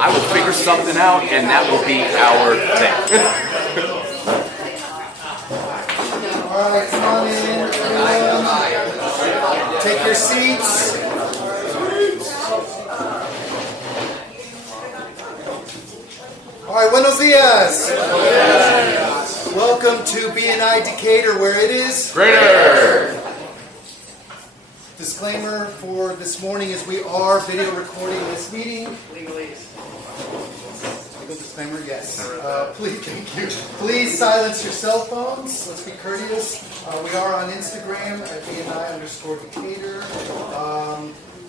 I will figure something out, and that will be our thing. All right, come on in, everyone. Take your seats. All right, buenos dias. Welcome to BNI Decatur, where it is Greater. Disclaimer for this morning is we are video recording this meeting. Legal disclaimer, yes. Please silence your cell phones. Let's be courteous. We are on Instagram at BNI_Decatur.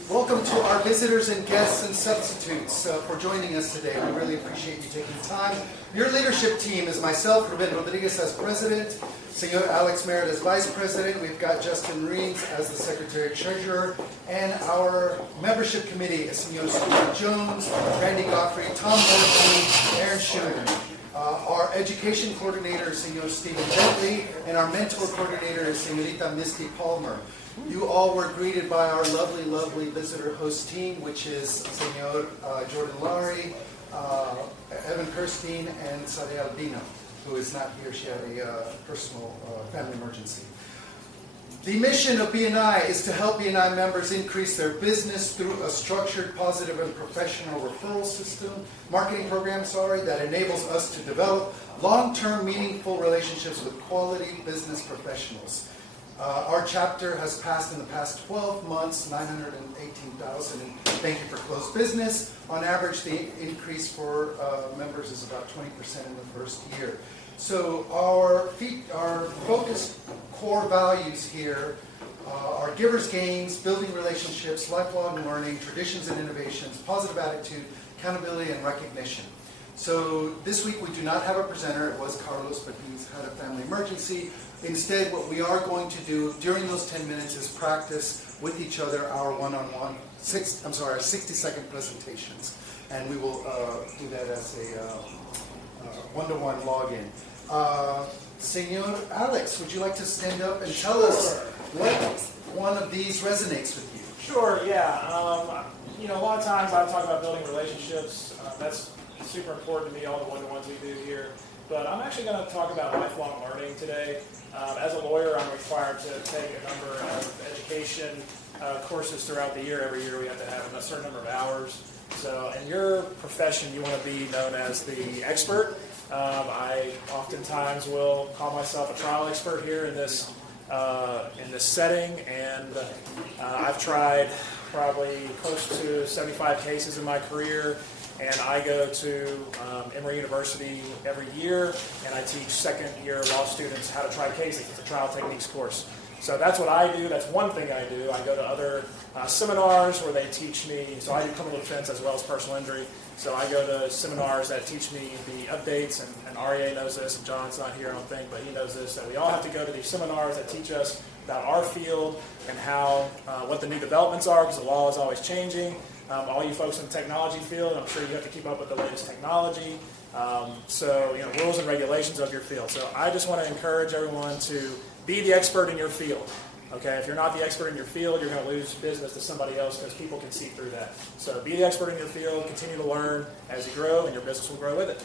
Welcome to our visitors and guests and substitutes for joining us today. We really appreciate you taking the time. Your leadership team is myself, Ruben Rodriguez as president, Senor Alex Merritt as vice president. We've got Justin Reams as the secretary treasurer, and our membership committee is Senor Stuart Jones, Randy Godfrey, Tom Murphy, Aaron Schumann. Our education coordinator is Senor Stephen Bentley, and our mentor coordinator is Senorita Misty Palmer. You all were greeted by our lovely, lovely visitor host team, which is Senor Jordan Laurie, Evan Kirstein, and Sade Albino, who is not here. She had a personal family emergency. The mission of BNI is to help BNI members increase their business through a structured, positive, and professional referral system, marketing program, that enables us to develop long-term, meaningful relationships with quality business professionals. Our chapter has passed in the past 12 months, 918,000. And thank you for closed business. On average, the increase for members is about 20% in the first year. So our focused core values here are givers gains, building relationships, lifelong learning, traditions and innovations, positive attitude, accountability, and recognition. So this week we do not have a presenter. It was Carlos, but he's had a family emergency. Instead, what we are going to do during those 10 minutes is practice with each other our 60-second presentations. And we will do that as a one-to-one login. Senor Alex, would you like to stand up and tell us what one of these resonates with you? Sure, yeah. A lot of times I talk about building relationships. That's super important to me, all the one-to-ones we do here. But I'm actually going to talk about lifelong learning today. As a lawyer, I'm required to take a number of education courses throughout the year. Every year we have to have a certain number of hours. So in your profession, you want to be known as the expert. I oftentimes will call myself a trial expert here in this setting, and I've tried probably close to 75 cases in my career. And I go to Emory University every year, and I teach second-year law students how to try cases. It's a trial techniques course. So that's what I do. That's one thing I do. I go to other seminars where they teach me. So I do criminal defense as well as personal injury. So I go to seminars that teach me the updates, and REA knows this, and John's not here, I don't think, but he knows this, that we all have to go to these seminars that teach us about our field and how what the new developments are, because the law is always changing. All you folks in the technology field, I'm sure you have to keep up with the latest technology. Rules and regulations of your field. So I just want to encourage everyone to be the expert in your field. Okay, if you're not the expert in your field, you're going to lose business to somebody else because people can see through that. So be the expert in your field, continue to learn as you grow, and your business will grow with it.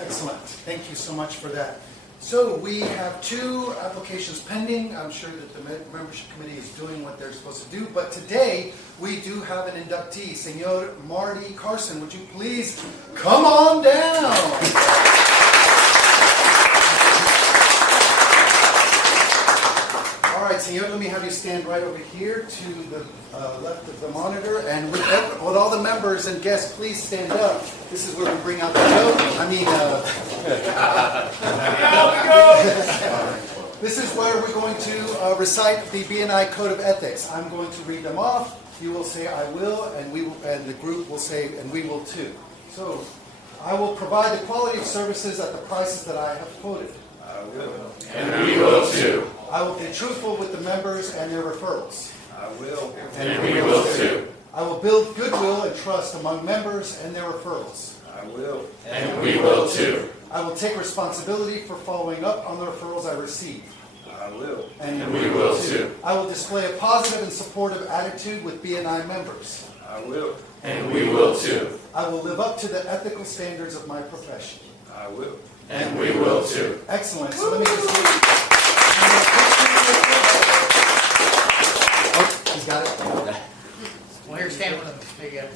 Excellent. Thank you so much for that. So we have 2 applications pending. I'm sure that the membership committee is doing what they're supposed to do. But today, we do have an inductee. Senor Marty Carson, would you please come on down? All right, Senor, let me have you stand right over here to the left of the monitor. And with all the members and guests, please stand up. This is where we bring out the joke. This is where we're going to recite the BNI Code of Ethics. I'm going to read them off. You will say, I will, and the group will say, and we will too. So, I will provide the quality of services at the prices that I have quoted. I will. And we will too. I will be truthful with the members and their referrals. I will. And we will too. I will build goodwill and trust among members and their referrals. I will. And we will too. I will take responsibility for following up on the referrals I receive. I will. And we will too. I will display a positive and supportive attitude with BNI members. I I will. And we will too. I will live up to the ethical standards of my profession. I will. And we will too. Excellent. So let me just... Oh, he's got it. Well, here, stand with them. There you go.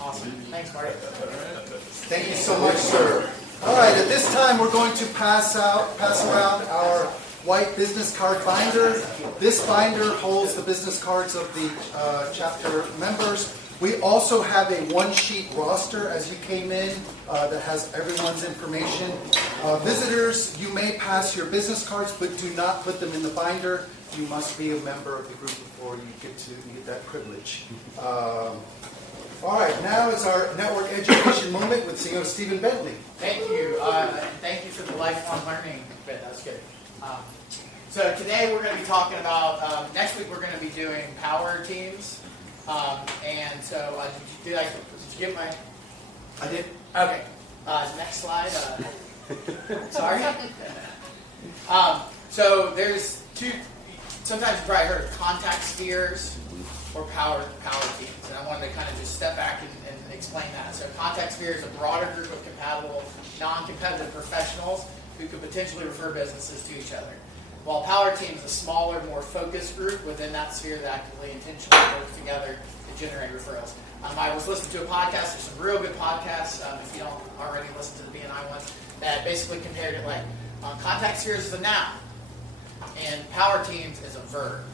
Awesome. Thanks, Marty. Thank you so much, sir. All right, at this time, we're going to pass around our white business card binder. This binder holds the business cards of the chapter members. We also have a one-sheet roster as you came in that has everyone's information. Visitors, you may pass your business cards, but do not put them in the binder. You must be a member of the group before you get that privilege. All right, now is our network education moment with CEO Stephen Bentley. Thank you. Thank you for the lifelong learning bit. That's good. So today we're going to be talking about, next week we're going to be doing power teams. And so did you get my? I did. Okay. Next slide. Sorry. So there's two, sometimes you've probably heard of contact spheres or power teams. And I wanted to kind of just step back and explain that. So contact sphere is a broader group of compatible, non-competitive professionals who could potentially refer businesses to each other. While power team is a smaller, more focused group within that sphere that actively, intentionally works together to generate referrals. I was listening to a podcast. There's some real good podcasts, if you don't already listen to the BNI ones, that basically compared it like contact spheres is a noun, and power teams is a verb.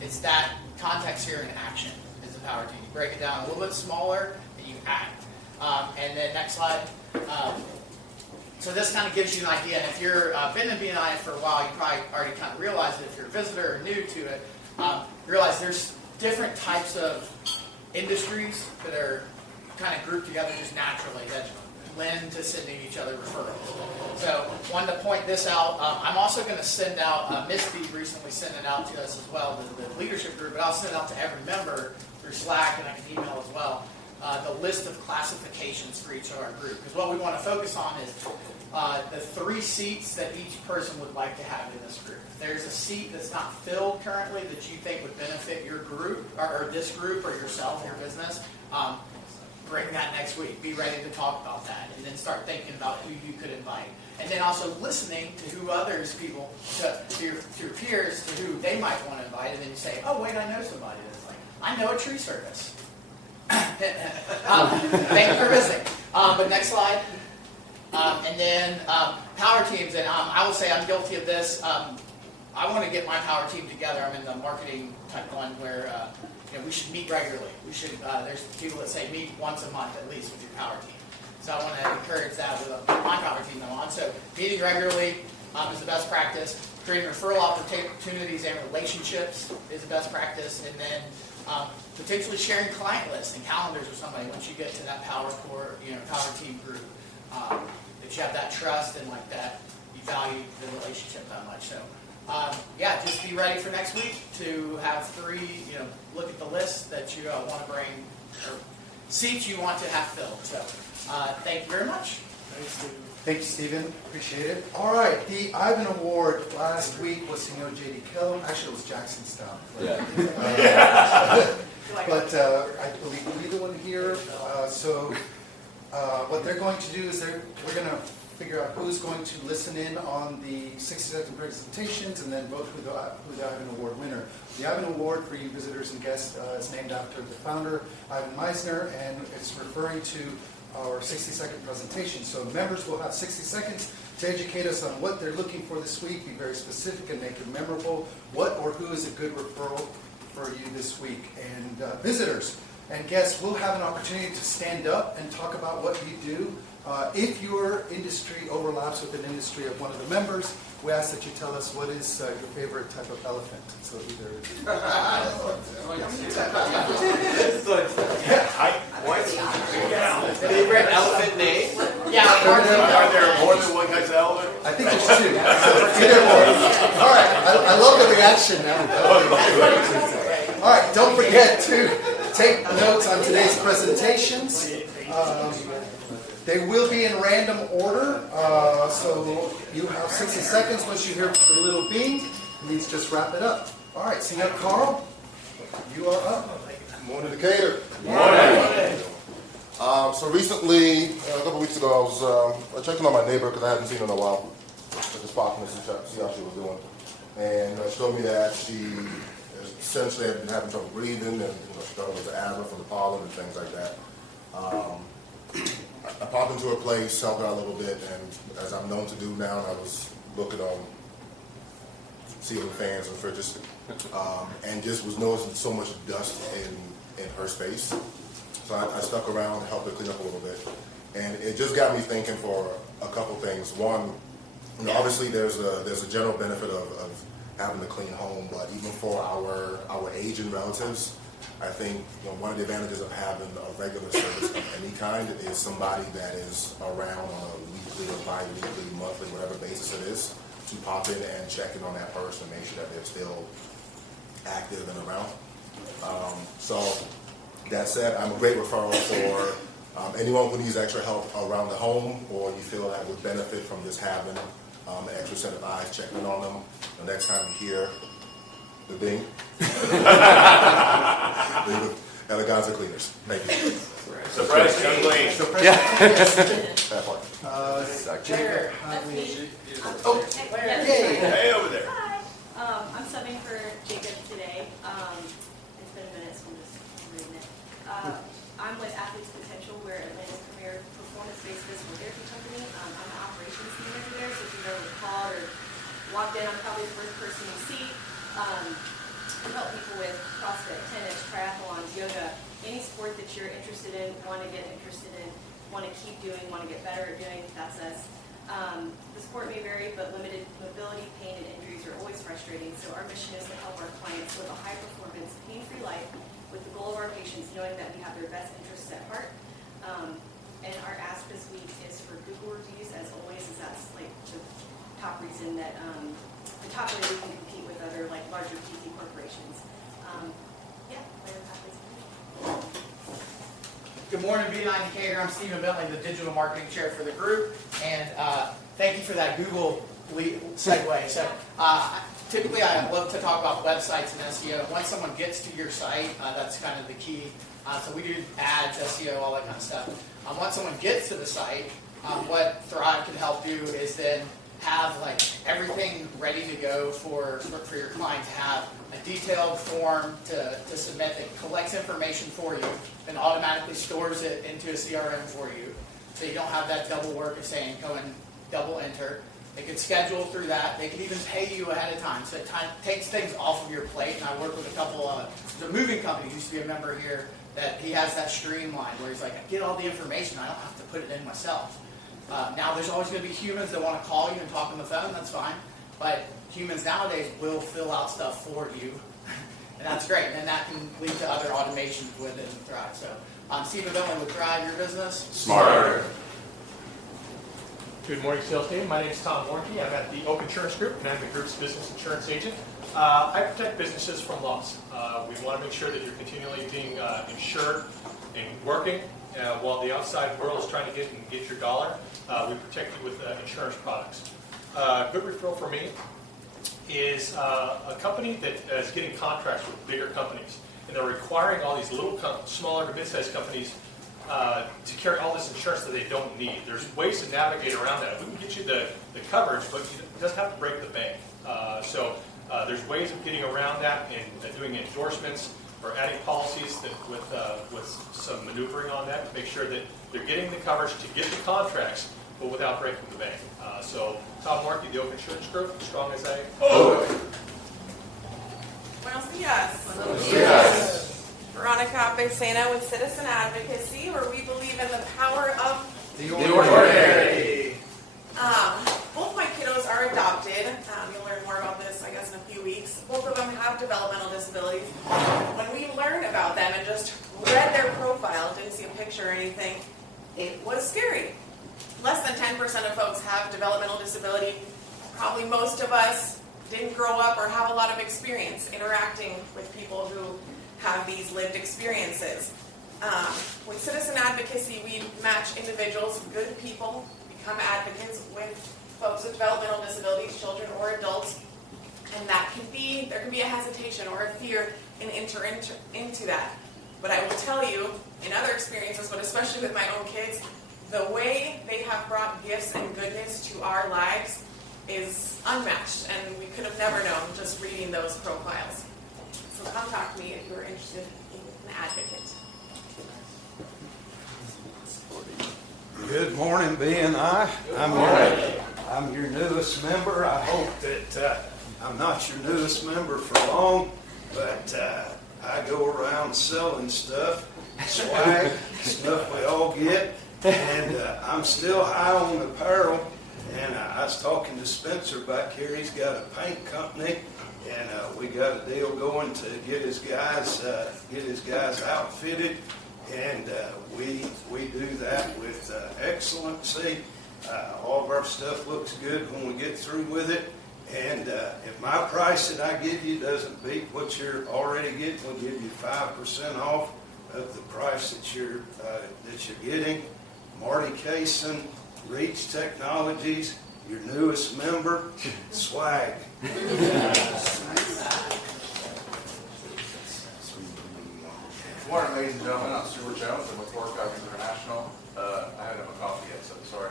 It's that contact sphere in action is a power team. You break it down a little bit smaller, and you act. And then next slide. So this kind of gives you an idea, and if you've been in BNI for a while, you probably already kind of realized it. If you're a visitor or new to it, realize there's different types of industries that are kind of grouped together just naturally that lend to sending each other referrals. So wanted to point this out. I'm also going to send out, Misty recently sent it out to us as well, the leadership group, but I'll send it out to every member through Slack, and I can email as well. The list of classifications for each of our group. Because what we want to focus on is the 3 seats that each person would like to have in this group. If there's a seat that's not filled currently that you think would benefit your group, or this group, or yourself, your business, bring that next week. Be ready to talk about that. And then start thinking about who you could invite. And then also listening to who others, people, to your peers, to who they might want to invite. And then you say, oh, wait, I know somebody that's like, I know a tree service. Thank you for visiting. But next slide. And then power teams, and I will say I'm guilty of this. I want to get my power team together. I'm in the marketing type one where we should meet regularly. We should. There's people that say meet once a month at least with your power team. So I want to encourage that with my power team I'm on. So meeting regularly is the best practice. Creating referral opportunities and relationships is the best practice, and then potentially sharing client lists and calendars with somebody once you get to that power team group. That you have that trust and like that you value the relationship that much. So just be ready for next week to have 3. Look at the list that you want to bring or seats you want to have filled. So thank you very much. Thank you, Stephen. Appreciate it. All right, the Ivan Award last week was J.D. Kellum. Actually, it was Jackson Stout. But I believe we'll be the one here. So what they're going to do is we're going to figure out who's going to listen in on the 60-second presentations and then vote who the Ivan Award winner. The Ivan Award, for you visitors and guests, is named after the founder, Ivan Meisner, and it's referring to our 60-second presentation. So members will have 60 seconds to educate us on what they're looking for this week, be very specific and make it memorable. What or who is a good referral for you this week? And visitors and guests will have an opportunity to stand up and talk about what you do. If your industry overlaps with an industry of one of the members, we ask that you tell us what is your favorite type of elephant. So either Favorite elephant name? Yeah. Are there more than one kind of elephant? I think there's 2. Either one. All right. I love the reaction now. All right. Don't forget to take notes on today's presentations. They will be in random order, so you have 60 seconds. Once you hear the little beep, it means just wrap it up. All right, Senor Carl, you are up. Morning, Decatur. Morning. So recently, a couple weeks ago, I was checking on my neighbor because I hadn't seen her in a while. I just popped in to see how she was doing, and she told me that she essentially had been having trouble breathing, and she thought it was asthma from the pollen and things like that. I popped into her place, helped her out a little bit, and as I'm known to do now, I was looking on ceiling fans and fridges, and just was noticing so much dust in her space. So I stuck around to help her clean up a little bit, and it just got me thinking for a couple things. One, obviously there's a general benefit of having a clean home, but even for our aging relatives, I think one of the advantages of having a regular service of any kind is somebody that is around on a weekly or bi-weekly, monthly, whatever basis it is, to pop in and check in on that person, make sure that they're still active and around. So that said, I'm a great referral for anyone who needs extra help around the home, or you feel that would benefit from just having an extra set of eyes checking on them. The next time you hear the ding, Eleganza Cleaners. Thank you. Surprise, young lady. That part. Claire. Hey, over there. Hi, I'm subbing for Jacob today. It's been a minute, so I'm just reading it. I'm with Athletes Potential. We're Atlanta's premier performance-based physical therapy company. I'm an operations manager there, so if you've ever called or walked in, I'm probably the first person you see. We help people with CrossFit, tennis, triathlons, yoga, any sport that you're interested in, want to get interested in, want to keep doing, want to get better at doing, that's us. The sport may vary, but limited mobility, pain, and injuries are always frustrating. So our mission is to help our clients live a high-performance, pain-free life with the goal of our patients knowing that we have their best interests at heart. And our ask this week is for Google reviews, as always, as that's like the top reason that the top way we can compete with other like larger PT corporations. Good morning, BNI Decatur. I'm Stephen Bentley, the digital marketing chair for the group, and thank you for that Google segue. So typically I love to talk about websites and SEO. Once someone gets to your site, that's kind of the key. So we do ads, SEO, all that kind of stuff. Once someone gets to the site, what Thrive can help do is then have like everything ready to go for your client to have a detailed form to submit that collects information for you and automatically stores it into a CRM for you, so you don't have that double work of saying go and double enter. They could schedule through that. They could even pay you ahead of time, so it takes things off of your plate. And I work with a couple of the moving company who used to be a member here, that he has that streamlined where he's like, I get all the information, I don't have to put it in myself. Now there's always going to be humans that want to call you and talk on the phone, that's fine. But humans nowadays will fill out stuff for you, and that's great. And that can lead to other automations within Thrive. So Stephen Bentley with Thrive, your business. Smarter. Good morning, sales team. My name is Tom Warnke. I'm at the Oak Insurance Group, and I'm the group's business insurance agent. I protect businesses from loss. We want to make sure that you're continually being insured and working while the outside world is trying to get your dollar. We protect you with insurance products. Good referral for me is a company that is getting contracts with bigger companies, and they're requiring all these little, smaller to mid-sized companies to carry all this insurance that they don't need. There's ways to navigate around that. We can get you the coverage, but it doesn't have to break the bank. So there's ways of getting around that and doing endorsements or adding policies that with some maneuvering on that to make sure that they're getting the coverage to get the contracts, but without breaking the bank. So Tom Warnke, the Oak Insurance Group, strong as I. Buenos dias. Buenos dias. Veronica Becena with Citizen Advocacy, where we believe in the power of The ordinary. both my kiddos are adopted. You'll learn more about this, I guess, in a few weeks. Both of them have developmental disabilities. When we learned about them and just read their profile, didn't see a picture or anything, it was scary. Less than 10% of folks have developmental disability. Probably most of us didn't grow up or have a lot of experience interacting with people who have these lived experiences. With Citizen Advocacy, we match individuals, good people, become advocates with folks with developmental disabilities, children or adults, and there can be a hesitation or a fear in enter into that. But I will tell you, in other experiences, but especially with my own kids, the way they have brought gifts and goodness to our lives is unmatched, and we could have never known just reading those profiles. So contact me if you're interested in an advocate. Good morning, BNI. I'm your newest member. I hope that I'm not your newest member for long, but I go around selling stuff, swag, stuff we all get, and I'm still high on apparel. And I was talking to Spencer back here. He's got a paint company, and we got a deal going to get his guys outfitted. And we do that with excellency. All of our stuff looks good when we get through with it. And if my price that I give you doesn't beat what you're already getting, we'll give you 5% off of the price that you're getting. Marty Kaysen, Reach Technologies, your newest member, swag. Good morning, ladies and gentlemen. I'm Stuart Jones. I'm with Workouts International. I haven't had my coffee yet, so sorry.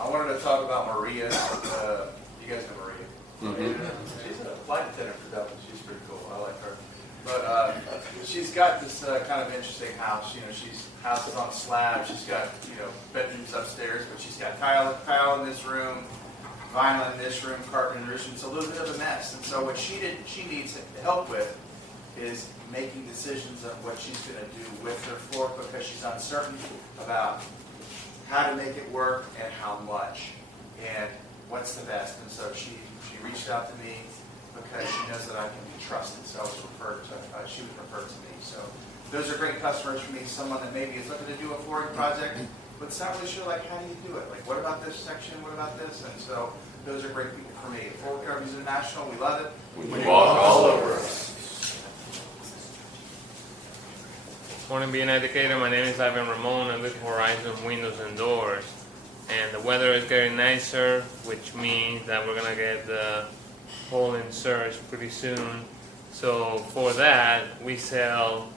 I wanted to talk about Maria. You guys know Maria. Mm-hmm. She's a flight attendant for Dublin. She's pretty cool. I like her. But she's got this kind of interesting house. You know, house is on a slab. She's got bedrooms upstairs, but she's got tile in this room, vinyl in this room, carpet in this room. It's a little bit of a mess. And so what she needs help with is making decisions on what she's going to do with her floor because she's uncertain about how to make it work and how much and what's the best. And so she reached out to me because she knows that I can be trusted. So she was referred to me. So those are great customers for me. Someone that maybe is looking to do a flooring project, but it's not really sure, like, how do you do it? Like, what about this section? What about this? And so those are great people for me. Fort Worth International, we love it. We walk all over us. Morning, BNI Decatur. My name is Ivan Ramon. I'm with Horizon Windows and Doors. And the weather is getting nicer, which means that we're going to get the Poland surge pretty soon. So for that, we sell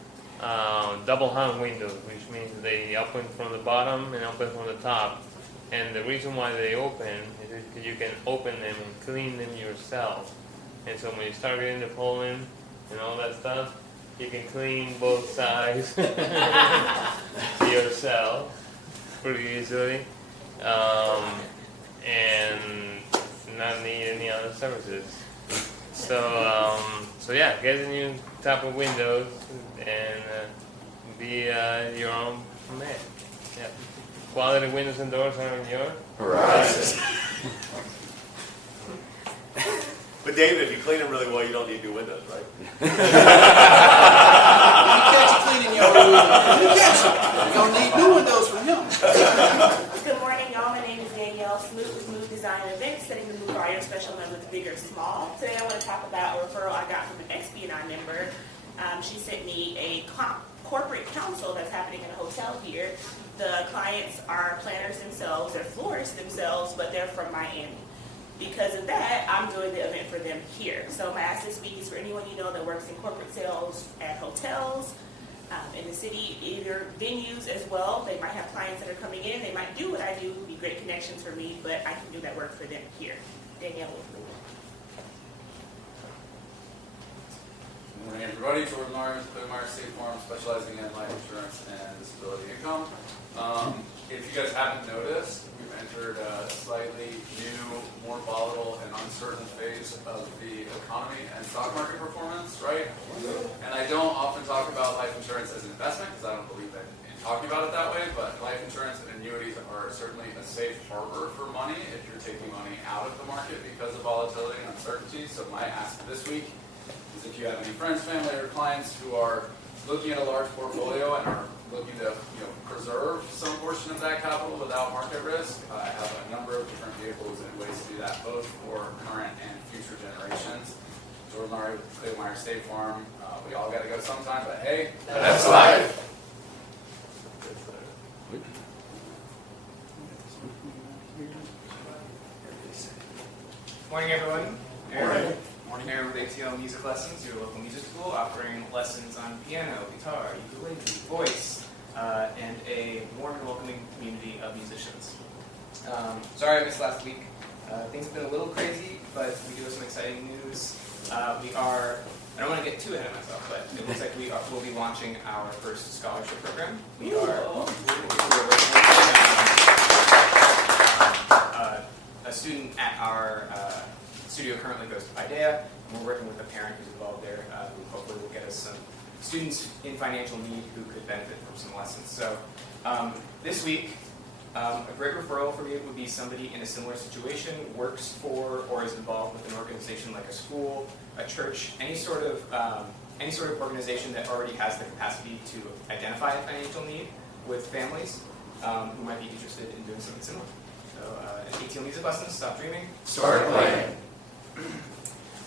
double hung windows, which means they open from the bottom and open from the top. And the reason why they open is because you can open them and clean them yourself. And so when you start getting the pollen and all that stuff, you can clean both sides yourself pretty easily and not need any other services. So yeah, get a new type of windows and be your own man. Yeah. Quality windows and doors are in your Horizon. But David, if you clean them really well, you don't need new windows, right? You catch you cleaning your windows. You catch you. You don't need new windows from him. Good morning, y'all. My name is Danielle Smoot with Move Design Events, setting the move for your special members, big or small. Today I want to talk about a referral I got from an ex-BNI member. She sent me a corporate council that's happening in a hotel here. The clients are planners themselves, they're florists themselves, but they're from Miami. Because of that, I'm doing the event for them here. So my ask this week is for anyone you know that works in corporate sales at hotels, in the city, either venues as well. They might have clients that are coming in. They might do what I do, be great connections for me, but I can do that work for them here. Danielle with me. Good morning, everybody. Jordan Myers, Myers State Farm, specializing in life insurance and disability income. If you guys haven't noticed, we've entered a slightly new, more volatile and uncertain phase of the economy and stock market performance, right? And I don't often talk about life insurance as an investment because I don't believe in talking about it that way, but life insurance and annuities are certainly a safe harbor for money if you're taking money out of the market because of volatility and uncertainty. So my ask this week is if you have any friends, family, or clients who are looking at a large portfolio and are looking to preserve some portion of that capital without market risk, I have a number of different vehicles and ways to do that, both for current and future generations. Jordan Murray with Clearmeyer State Farm. We all got to go sometime, but hey, that's life. Morning, everyone. Morning, everybody. ATL Music Lessons, your local music school, offering lessons on piano, guitar, ukulele, voice, and a warm and welcoming community of musicians. Sorry I missed last week. Things have been a little crazy, but we do have some exciting news. I don't want to get too ahead of myself, but it looks like we'll be launching our first scholarship program. We're working with a student at our studio currently goes to Paideia, and we're working with a parent who's involved there who hopefully will get us some students in financial need who could benefit from some lessons. So this week, a great referral for me would be somebody in a similar situation, works for or is involved with an organization like a school, a church, any sort of organization that already has the capacity to identify a financial need with families who might be interested in doing something similar. So, ATL Music Lessons, stop dreaming, Start playing.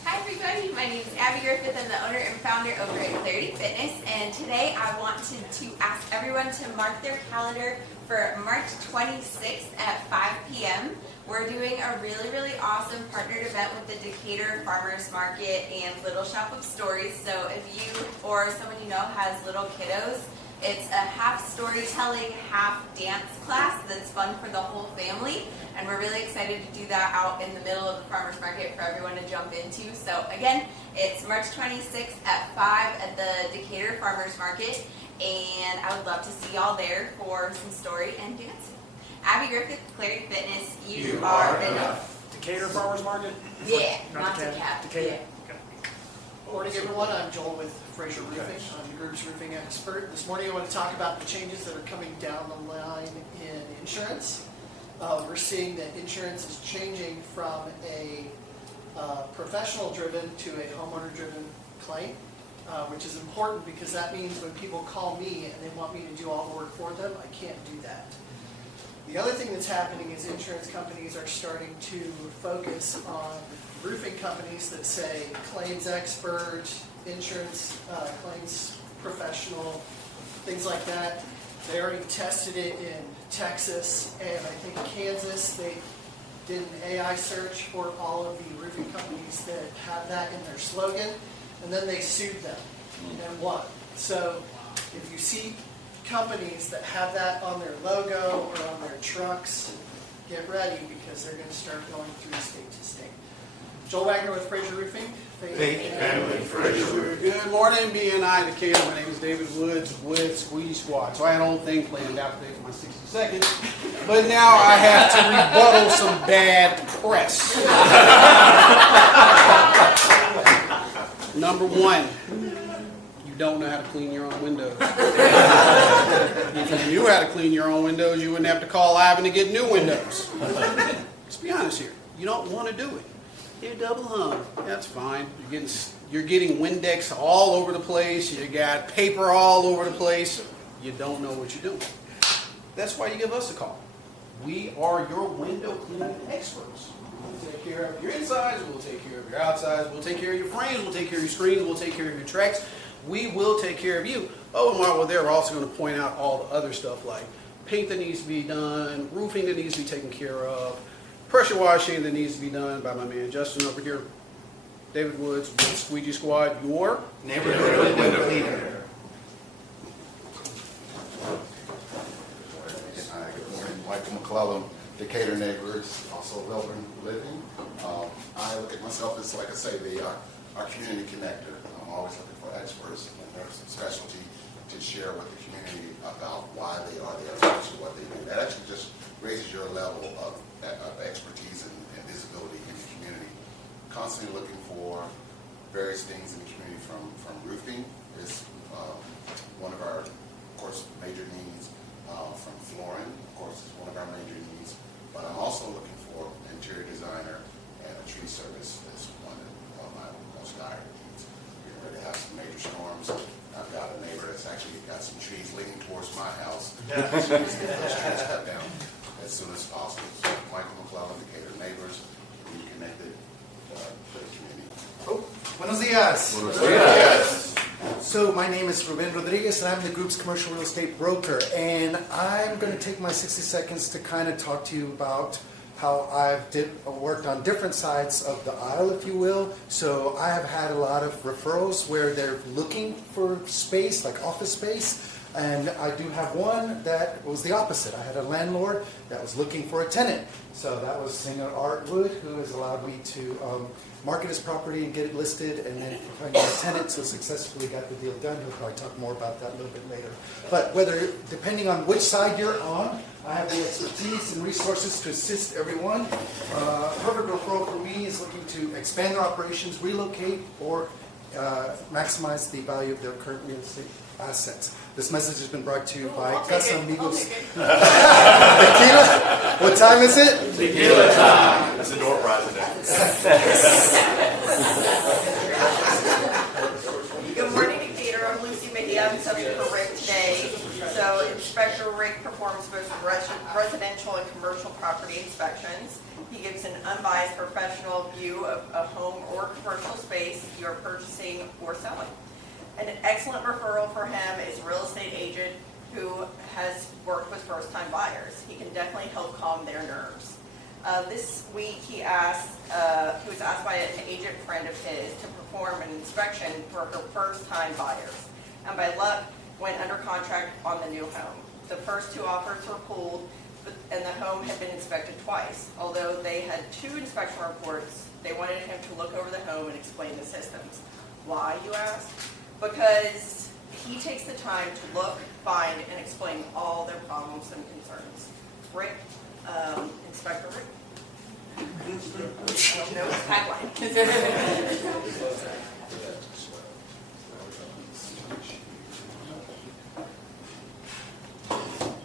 Hi everybody, my name is Abby Griffith. I'm the owner and founder over at Clarity Fitness, and today I wanted to ask everyone to mark their calendar for March 26th at 5 p.m. We're doing a really awesome partnered event with the Decatur Farmers Market and Little Shop of Stories. So if you or someone you know has little kiddos, it's a half storytelling, half dance class that's fun for the whole family. And we're really excited to do that out in the middle of the farmers market for everyone to jump into. So again, it's March 26th at 5 at the Decatur Farmers Market. And I would love to see y'all there for some story and dancing. Abby Griffith, Clarity Fitness, you are enough. Decatur Farmers Market? Yeah, not Decatur. Decatur. Yeah. Morning, everyone. I'm Joel with Fraser Roofing. I'm the group's roofing expert. This morning, I want to talk about the changes that are coming down the line in insurance. We're seeing that insurance is changing from a professional-driven to a homeowner-driven claim, which is important because that means when people call me and they want me to do all the work for them, I can't do that. The other thing that's happening is insurance companies are starting to focus on roofing companies that say claims expert, insurance claims professional, things like that. They already tested it in Texas and I think Kansas. They did an AI search for all of the roofing companies that have that in their slogan, and then they sued them and won. So if you see companies that have that on their logo or on their trucks, get ready because they're going to start going through state to state. Joel Wagner with Fraser Roofing. Good morning, BNI Decatur. My name is David Woods with Squeegee Squad. So I had a whole thing planned out today for my 60 seconds, but now I have to rebuttal some bad press. Number one, you don't know how to clean your own windows. If you knew how to clean your own windows, you wouldn't have to call Ivan to get new windows. Let's be honest here. You don't want to do it. You're double hung. That's fine. You're getting Windex all over the place. You got paper all over the place. You don't know what you're doing. That's why you give us a call. We are your window cleaning experts. We'll take care of your insides. We'll take care of your outsides. We'll take care of your frames. We'll take care of your screens. We'll take care of your tracks. We will take care of you. Oh, and while we're there, we're also going to point out all the other stuff like paint that needs to be done, roofing that needs to be taken care of, pressure washing that needs to be done by my man Justin over here. David Woods with Squeegee Squad, your neighborhood window cleaner. Hi, good morning. Michael McClellan, Decatur neighbors, also Melbourne living. I look at myself as, like I say, our community connector. I'm always looking for experts and there's some specialty to share with the community about why they are the experts and what they do. That actually just raises your level of expertise and visibility in the community. Constantly looking for various things in the community from roofing is one of our, of course, major needs. From flooring, of course, is one of our major needs. But I'm also looking for an interior designer and a tree service is one of my most dire needs. We're ready to have some major storms. I've got a neighbor that's actually got some trees leaning towards my house. So let's get those trees cut down as soon as possible. So Michael McClellan, Decatur neighbors, we connected to the community. Oh, buenos dias. Buenos dias. So my name is Ruben Rodriguez, and I'm the group's commercial real estate broker. And I'm going to take my 60 seconds to kind of talk to you about how I've worked on different sides of the aisle, if you will. So I have had a lot of referrals where they're looking for space, like office space. And I do have one that was the opposite. I had a landlord that was looking for a tenant. So that was Singer Artwood, who has allowed me to market his property and get it listed, and then finding a tenant, so successfully got the deal done. He'll probably talk more about that a little bit later. But depending on which side you're on, I have the expertise and resources to assist everyone. Perfect referral for me is looking to expand their operations, relocate, or maximize the value of their current real estate assets. This message has been brought to you by Casa Amigos. Tequila? What time is it? Tequila time. That's the door prize today. Good morning, Decatur. I'm Lucy Mejia. I'm subbing for Rick today. So Inspector Rick performs both residential and commercial property inspections. He gives an unbiased professional view of a home or commercial space you are purchasing or selling. An excellent referral for him is a real estate agent who has worked with first-time buyers. He can definitely help calm their nerves. This week he was asked by an agent friend of his to perform an inspection for her first-time buyers, and by luck went under contract on the new home. The first two offers were pulled, and the home had been inspected twice. Although they had 2 inspection reports, they wanted him to look over the home and explain the systems. Why, you ask? Because he takes the time to look, find, and explain all their problems and concerns. Rick, Inspector Rick. No tagline.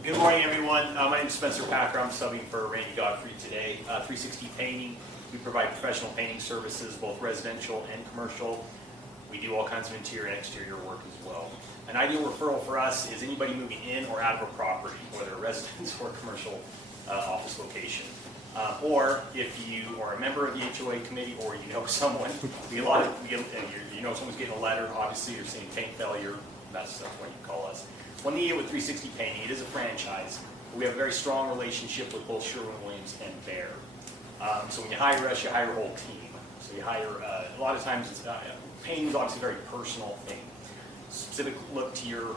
Good morning, everyone. My name is Spencer Packer. I'm subbing for Randy Godfrey today. 360 Painting. We provide professional painting services, both residential and commercial. We do all kinds of interior and exterior work as well. An ideal referral for us is anybody moving in or out of a property, whether a residence or commercial office location. Or if you are a member of the HOA committee, or you know someone, you know someone's getting a letter, obviously you're seeing paint failure, that's what you call us. One thing you get with 360 Painting, it is a franchise. We have a very strong relationship with both Sherwin-Williams and Behr. So when you hire us, you hire a whole team. So you hire, a lot of times, painting is obviously a very personal thing. Specific look to your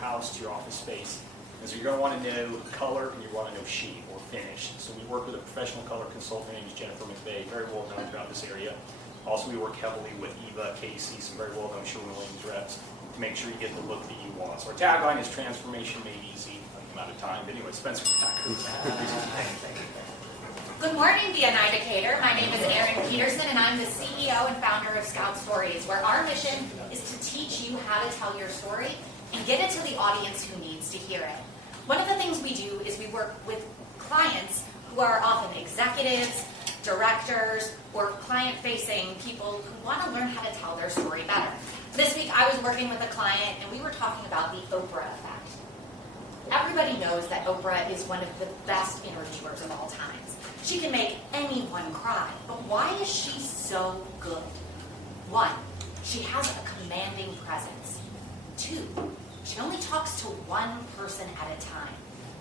house, to your office space. And so you're going to want to know color and you want to know sheen or finish. So we work with a professional color consultant named Jennifer McVeigh, very well known throughout this area. Also, we work heavily with Eva, Casey, some very well known Sherwin-Williams reps to make sure you get the look that you want. So our tagline is transformation made easy. I'm out of time. But anyway, Spencer Packer. Good morning, BNI Decatur. My name is Erin Peterson, and I'm the CEO and founder of Scout Stories, where our mission is to teach you how to tell your story and get it to the audience who needs to hear it. One of the things we do is we work with clients who are often executives, directors, or client-facing people who want to learn how to tell their story better. This week, I was working with a client, and we were talking about the Oprah effect. Everybody knows that Oprah is one of the best interviewers of all times. She can make anyone cry, but why is she so good? 1, she has a commanding presence. 2, she only talks to one person at a time.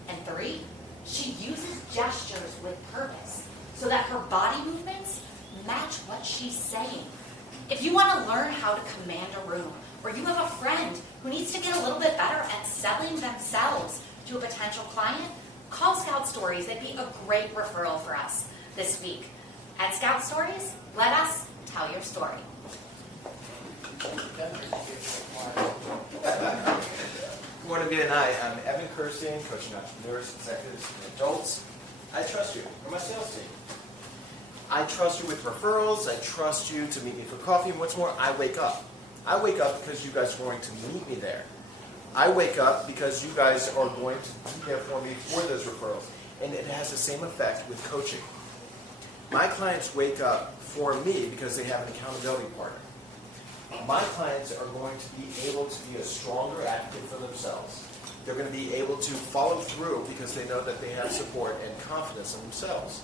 And 3, she uses gestures with purpose so that her body movements match what she's saying. If you want to learn how to command a room, or you have a friend who needs to get a little bit better at selling themselves to a potential client, call Scout Stories. They'd be a great referral for us this week. At Scout Stories, let us tell your story. Good morning, BNI. I'm Evan Kirstein, coaching entrepreneurs, executives, and adults. I trust you. You're my sales team. I trust you with referrals. I trust you to meet me for coffee. And what's more, I wake up. I wake up because you guys are going to meet me there. I wake up because you guys are going to be there for me for those referrals. And it has the same effect with coaching. My clients wake up for me because they have an accountability partner. My clients are going to be able to be a stronger advocate for themselves. They're going to be able to follow through because they know that they have support and confidence in themselves.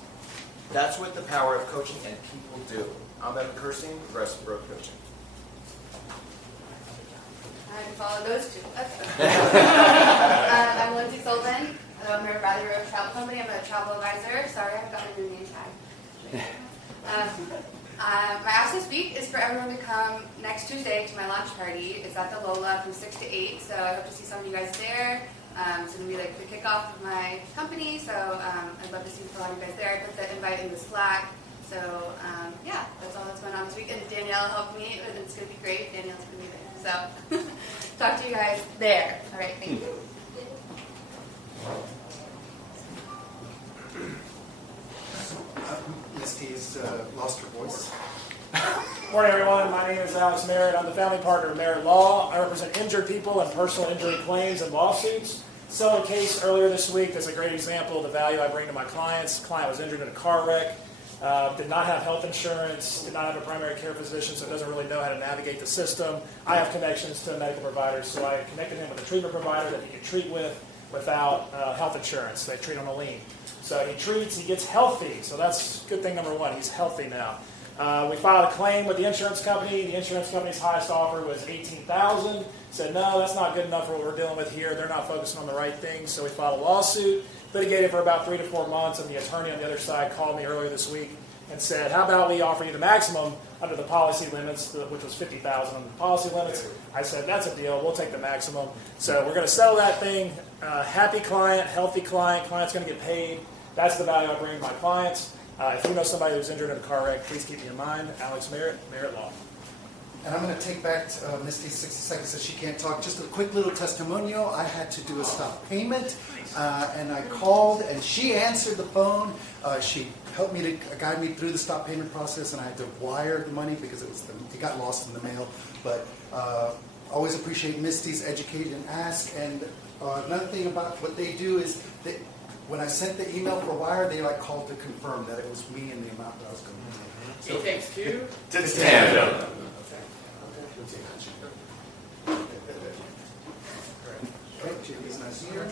That's what the power of coaching and people do. I'm Evan Kirstein, Progressive Growth Coaching. I can follow those two. That's good. I'm Lindsay Sullivan. I'm a Valley Road Travel Company. I'm a travel advisor. Sorry, I haven't gotten a new name tag. My ask this week is for everyone to come next Tuesday to my launch party. It's at the Lola from 6 to 8, so I hope to see some of you guys there. It's going to be like the kickoff of my company, so I'd love to see a lot of you guys there. I put the invite in the Slack. So yeah, that's all that's going on this week. And Danielle helped me, and it's going to be great. Danielle's going to be there. So talk to you guys there. All right, thank you. Misty's lost her voice. Morning, everyone. My name is Alex Merritt. I'm the founding partner of Merritt Law. I represent injured people and personal injury claims and lawsuits. Settled a case earlier this week that's a great example of the value I bring to my clients. The client was injured in a car wreck, did not have health insurance, did not have a primary care physician, so doesn't really know how to navigate the system. I have connections to medical providers, so I connected him with a treatment provider that he could treat with without health insurance. They treat on a lien. So he treats, he gets healthy. So that's good thing number one. He's healthy now. We filed a claim with the insurance company. The insurance company's highest offer was $18,000. Said, no, that's not good enough for what we're dealing with here. They're not focusing on the right things. So we filed a lawsuit, litigated for about 3 to 4 months, and the attorney on the other side called me earlier this week and said, how about we offer you the maximum under the policy limits, which was $50,000 under the policy limits. I said, that's a deal. We'll take the maximum. So we're going to settle that thing. Happy client, healthy client. Client's going to get paid. That's the value I bring to my clients. If you know somebody who's injured in a car wreck, please keep me in mind. Alex Merritt, Merritt Law. And I'm going to take back Misty's 60 seconds so she can't talk. Just a quick little testimonial. I had to do a stop payment, and I called, and she answered the phone. She helped me to guide me through the stop payment process, and I had to wire the money because it got lost in the mail. But always appreciate Misty's educate and ask. And another thing about what they do is when I sent the email for wire, they called to confirm that it was me and the amount that I was going to pay. So, it takes two to tango. JP's not here. All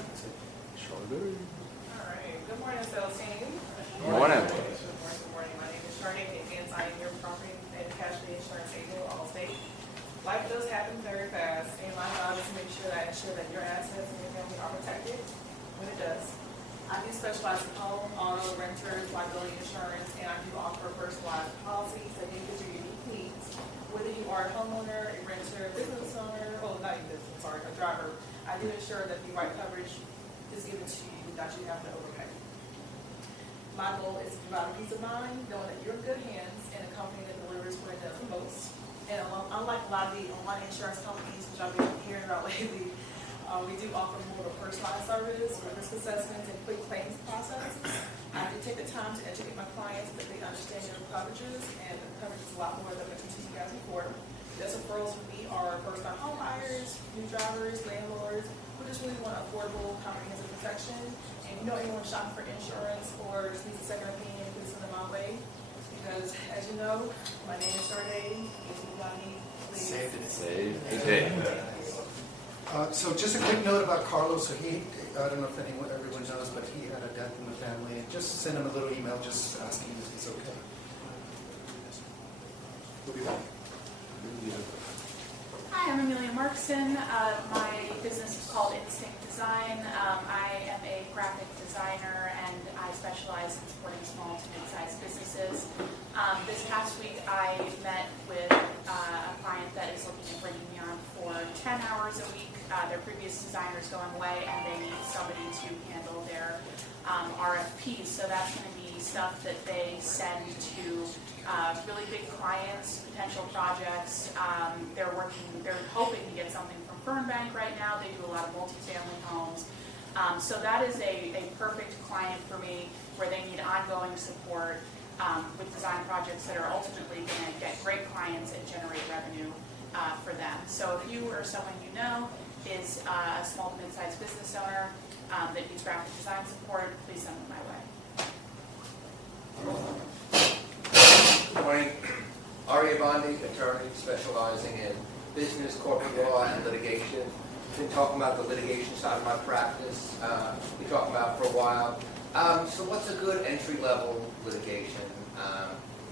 right. Good morning, sales team. Good morning. Good morning. My name is Charnay Pickens. I am your property and casualty insurance agent at Allstate. Life does happen very fast, and my job is to make sure that I ensure that your assets and your family are protected when it does. I do specialize in home, auto, renters, liability insurance, and I do offer personalized policies that meet your unique needs. Whether you are a homeowner, a renter, business owner, not even business, sorry, a driver, I do ensure that the right coverage is given to you without you having to overpay. My goal is to provide a peace of mind, knowing that you're in good hands and a company that delivers what it does the most. And unlike a lot of the online insurance companies, which I've been hearing about lately, we do offer more of a personalized service with risk assessments and quick claims processes. I do take the time to educate my clients that they understand their coverages, and the coverage is a lot more than I mentioned to you guys before. Best referrals for me are first-time home buyers, new drivers, landlords, who just really want affordable, comprehensive protection. And you know anyone shopping for insurance or just needs a second opinion, please send them my way. Because as you know, my name is Charnay. If you want me, please. Save the day. So just a quick note about Carlos. So I don't know if everyone knows, but he had a death in the family. And just send him a little email just asking if he's okay. We'll be back. Hi, I'm Amelia Markson. My business is called Instinct Design. I am a graphic designer, and I specialize in supporting small to mid-sized businesses. This past week, I met with a client that is looking at bringing me on for 10 hours a week. Their previous designer is going away, and they need somebody to handle their RFPs. So that's going to be stuff that they send to really big clients, potential projects. They're hoping to get something from Fernbank right now. They do a lot of multifamily homes. So that is a perfect client for me, where they need ongoing support with design projects that are ultimately going to get great clients and generate revenue for them. So if you or someone you know is a small to mid-sized business owner that needs graphic design support, please send them my way. Good morning. Arya Bondi, attorney specializing in business, corporate law, and litigation. Been talking about the litigation side of my practice. Been talking about for a while. So what's a good entry-level litigation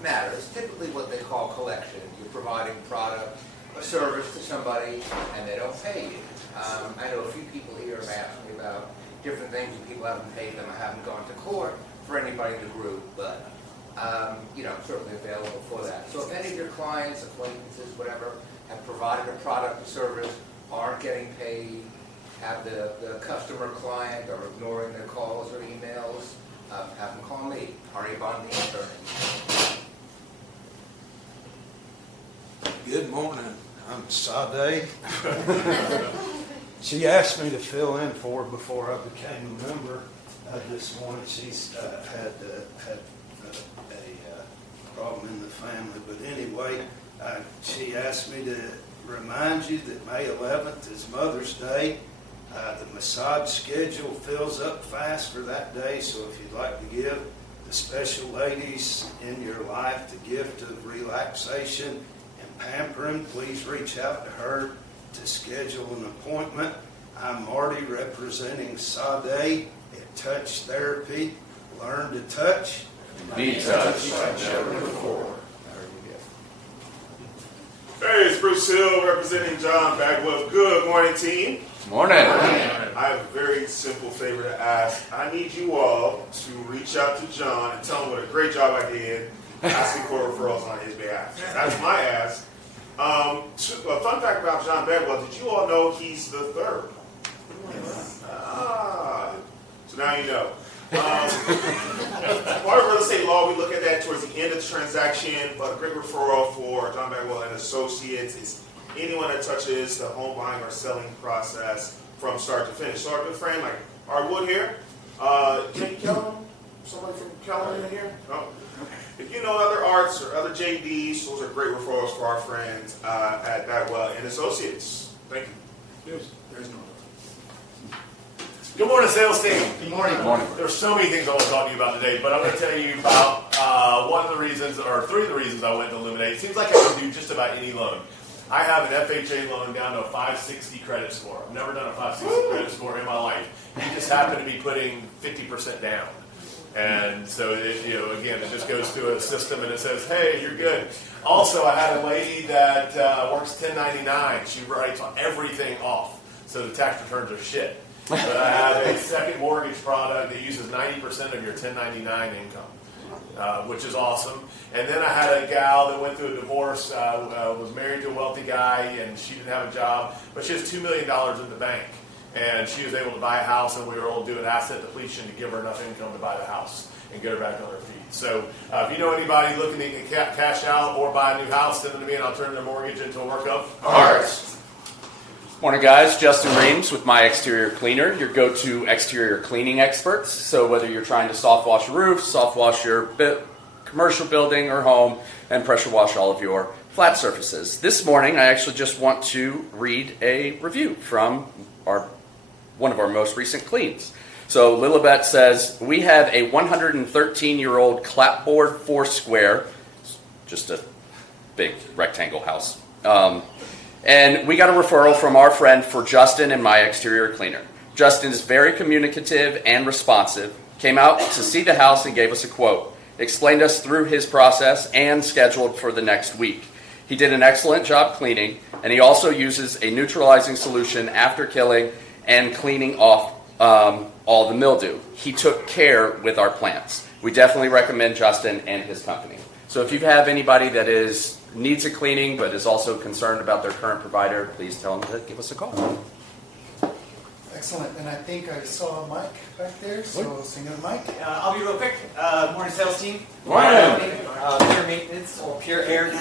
matter? It's typically what they call collection. You're providing product or service to somebody, and they don't pay you. I know a few people here have asked me about different things, and people haven't paid them. I haven't gone to court for anybody in the group, but I'm certainly available for that. So if any of your clients, acquaintances, whatever, have provided a product or service, aren't getting paid, have the customer client or ignoring their calls or emails, have them call me, R.A. Bondi, attorney. Good morning. I'm Sade. She asked me to fill in for her before I became a member this morning. She's had a problem in the family. But anyway, she asked me to remind you that May 11th is Mother's Day. The massage schedule fills up fast for that day, so if you'd like to give the special ladies in your life the gift of relaxation and pampering, please reach out to her to schedule an appointment. I'm Marty, representing Sade at Touch Therapy. Learn to touch. Be touched. Hey, it's Bruce Hill representing John Bagwell. Good morning, team. Morning. I have a very simple favor to ask. I need you all to reach out to John and tell him what a great job I did asking for referrals on his behalf. That's my ask. A fun fact about John Bagwell, did you all know he's the third? So now you know. Part of real estate law, we look at that towards the end of the transaction, but a great referral for John Bagwell and Associates is anyone that touches the home buying or selling process from start to finish. So our good friend, like our Wood here, Jake Kellum, somebody from Kellum in here? No? If you know other arts or other JDs, those are great referrals for our friends at Bagwell and Associates. Thank you. There's no. Good morning, sales team. Good morning. Good morning. There's so many things I want to talk to you about today, but I'm going to tell you about one of the reasons, or three of the reasons I went to Illuminate. It seems like I can do just about any loan. I have an FHA loan down to a 560 credit score. I've never done a 560 credit score in my life. You just happen to be putting 50% down. And so, again, it just goes through a system and it says, hey, you're good. Also, I had a lady that works 1099. She writes everything off, so the tax returns are shit. But I have a second mortgage product that uses 90% of your 1099 income, which is awesome. And then I had a gal that went through a divorce, was married to a wealthy guy, and she didn't have a job, but she has $2 million in the bank. And she was able to buy a house, and we were able to do an asset depletion to give her enough income to buy the house and get her back on her feet. So if you know anybody looking to get cash out or buy a new house, send them to me, and I'll turn their mortgage into a work of art. Morning, guys. Justin Reams with My Exterior Cleaner, your go-to exterior cleaning experts. So whether you're trying to soft wash a roof, soft wash your commercial building or home, and pressure wash all of your flat surfaces. This morning, I actually just want to read a review from one of our most recent cleans. So Lilibet says, we have a 113-year-old clapboard 4-square, just a big rectangle house. And we got a referral from our friend for Justin and My Exterior Cleaner. Justin is very communicative and responsive, came out to see the house and gave us a quote, explained us through his process and scheduled for the next week. He did an excellent job cleaning, and he also uses a neutralizing solution after killing and cleaning off all the mildew. He took care with our plants. We definitely recommend Justin and his company. So if you have anybody that needs a cleaning but is also concerned about their current provider, please tell them to give us a call. Excellent. And I think I saw Mike back there, so sing it, Mike. I'll be real quick. Morning, sales team. Morning. Pure maintenance or Pure Air.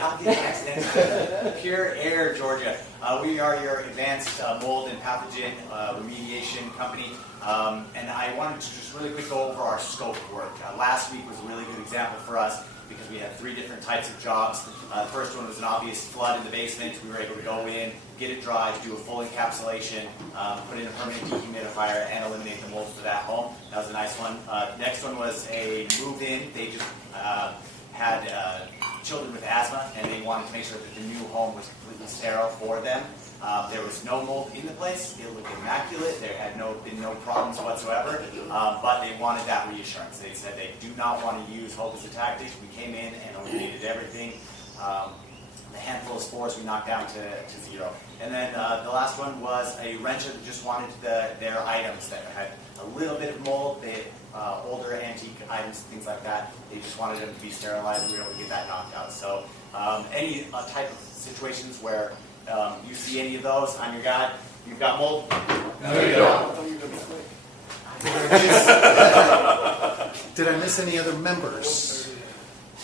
I'll get an accident. Pure Air, Georgia. We are your advanced mold and pathogen remediation company. And I wanted to just really quick go over our scope of work. Last week was a really good example for us because we had 3 different types of jobs. The first one was an obvious flood in the basement. We were able to go in, get it dry, do a full encapsulation, put in a permanent dehumidifier, and eliminate the mold for that home. That was a nice one. Next one was a move-in. They just had children with asthma, and they wanted to make sure that the new home was completely sterile for them. There was no mold in the place. It looked immaculate. There had been no problems whatsoever, but they wanted that reassurance. They said they do not want to use hope as a tactic. We came in and eliminated everything. the handful of spores we knocked down to 0. And then the last one was a renter that just wanted their items that had a little bit of mold, older antique items, things like that. They just wanted them to be sterilized. We were able to get that knocked out. So any type of situations where you see any of those, I'm your guy. You've got mold? No, you don't. Did I miss any other members?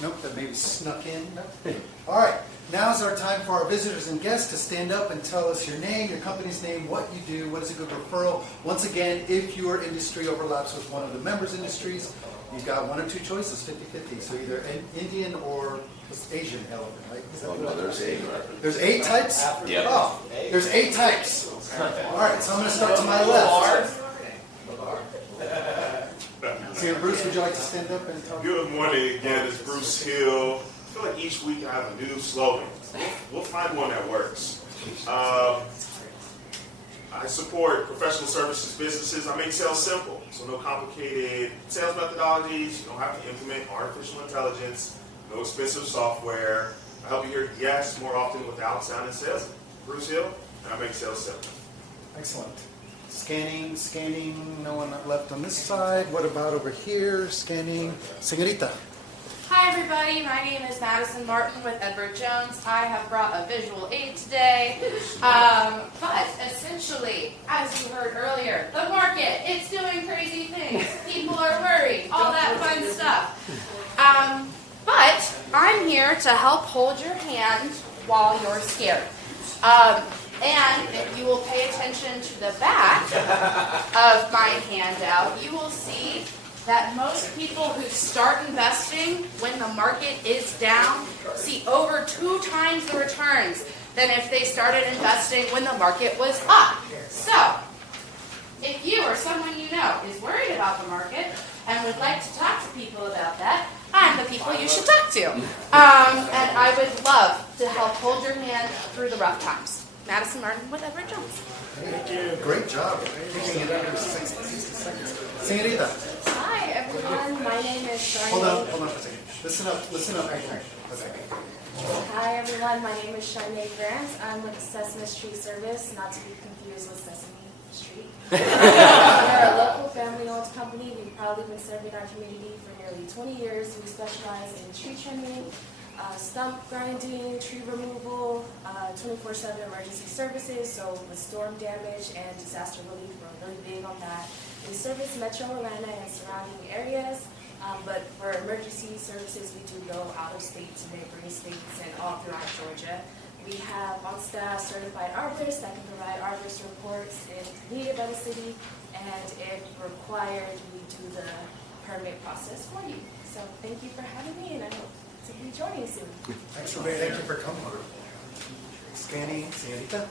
Nope, that maybe snuck in. Nope. All right, now's our time for our visitors and guests to stand up and tell us your name, your company's name, what you do, what is a good referral. Once again, if your industry overlaps with one of the members' industries, you've got one or two choices, 50-50. So either Indian or Asian elephant, right? There's 8. There's 8 types? Yep. Oh, there's 8 types. All right, so I'm going to start to my left. Senior Bruce, would you like to stand up and talk? Good morning again, it's Bruce Hill. I feel like each week I have a new slogan. We'll find one that works. I support professional services businesses. I make sales simple, so no complicated sales methodologies. You don't have to implement artificial intelligence, no expensive software. I help you hear yes more often without sounding salesy. Bruce Hill, and I make sales simple. Excellent. Scanning, no one left on this side. What about over here? Scanning. Señorita. Hi everybody, my name is Madison Martin with Edward Jones. I have brought a visual aid today. But essentially, as you heard earlier, the market, it's doing crazy things. People are worried, all that fun stuff. But I'm here to help hold your hand while you're scared. And if you will pay attention to the back of my handout, you will see that most people who start investing when the market is down see over 2 times the returns than if they started investing when the market was up. So, if you or someone you know is worried about the market and would like to talk to people about that, I'm the people you should talk to. And I would love to help hold your hand through the rough times. Madison Martin with Edward Jones. Thank you. Great job. Keeping it under 60 seconds. Señorita. Hi, everyone. My name is Charmaine. Hold on for a second. Listen up. Okay. Hi, everyone. My name is Charmaine Grant. I'm with Sesame Street Service, not to be confused with Sesame Street. We're a local family-owned company. We've probably been serving our community for nearly 20 years. We specialize in tree trimming, stump grinding, tree removal, 24/7 emergency services, so with storm damage and disaster relief, we're really big on that. We service Metro Atlanta and surrounding areas, but for emergency services, we do go out of state to neighboring states and all throughout Georgia. We have on staff certified arborists that can provide arborist reports if needed by the city, and if required, we do the permit process for you. So thank you for having me, and I hope to be joining soon. Excellent. Thank you for coming. Scanning. Señorita.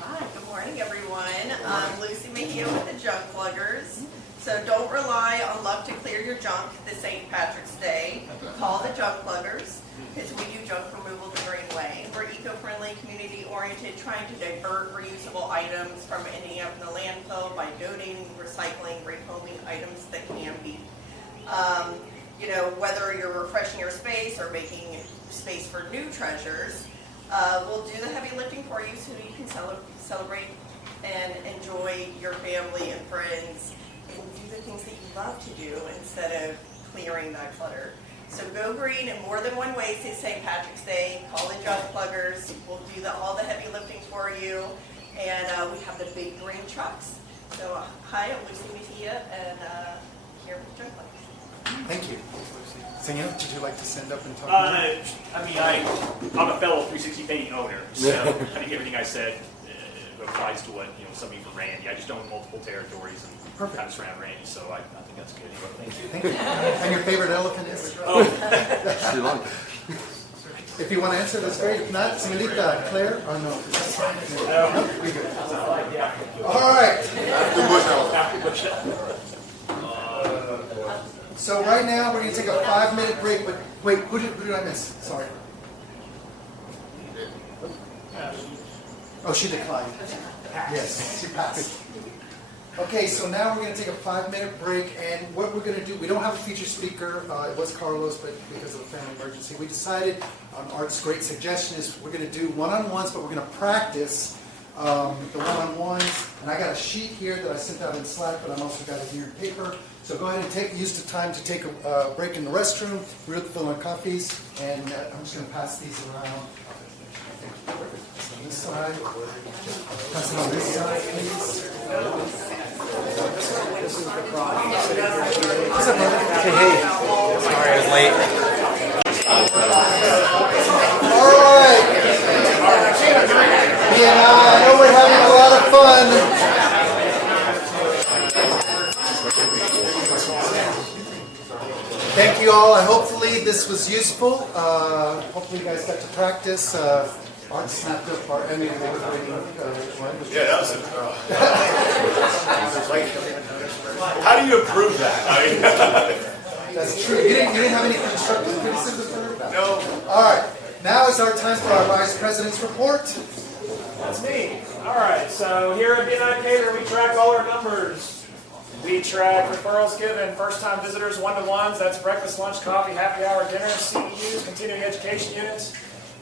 Hi, good morning, everyone. I'm Lucy Mejia with the Junk Pluggers. So don't rely on luck to clear your junk this St. Patrick's Day. Call the Junk Pluggers, because we do junk removal the green way. We're eco-friendly, community-oriented, trying to divert reusable items from ending up in the landfill by donating, recycling, rehoming items that can be. Whether you're refreshing your space or making space for new treasures, we'll do the heavy lifting for you so you can celebrate and enjoy your family and friends and do the things that you love to do instead of clearing that clutter. So go green in more than one way since St. Patrick's Day. Call the Junk Pluggers. We'll do all the heavy lifting for you. And we have the big green trucks. So hi, I'm Lucy Mejia, and here with the Junk Pluggers. Thank you. Senor, would you like to stand up and talk? I'm a fellow 360 painting owner, so I think everything I said applies to what somebody from Randy. I just own multiple territories and kind of surround Randy, so I think that's good. Thank you. Thank you. And your favorite elephant is? Sri Lanka. If you want to answer, that's great. If not, Señorita Claire? Oh, no. No, we good. All right. So right now, we're going to take a 5-minute break. But wait, who did I miss? Sorry. Oh, she declined. Yes, she passed. Okay, so now we're going to take a 5-minute break, and what we're going to do, we don't have a featured speaker. It was Carlos, but because of a family emergency, we decided, Art's great suggestion is we're going to do one-on-ones, but we're going to practice the one-on-ones. And I got a sheet here that I sent out in Slack, but I'm also got it here in paper. So go ahead and use the time to take a break in the restroom, refill our coffees, and I'm just going to pass these around. On this side. Pass it on this side, please. What's up, brother? Hey. Sorry I was late. All right. BNI, I know we're having a lot of fun. Thank you all. Hopefully this was useful. Hopefully you guys got to practice. Art snapped up our Emmy award-winning language. Yeah, that was like, how do you improve that? I mean, that's true. You didn't have any constructive criticism for her? No. All right. Now is our time for our Vice President's report. That's me. All right, so here at BNI Decatur, we track all our numbers. We track referrals given, first-time visitors, one-to-ones, that's breakfast, lunch, coffee, happy hour, dinner, CEUs, continuing education units.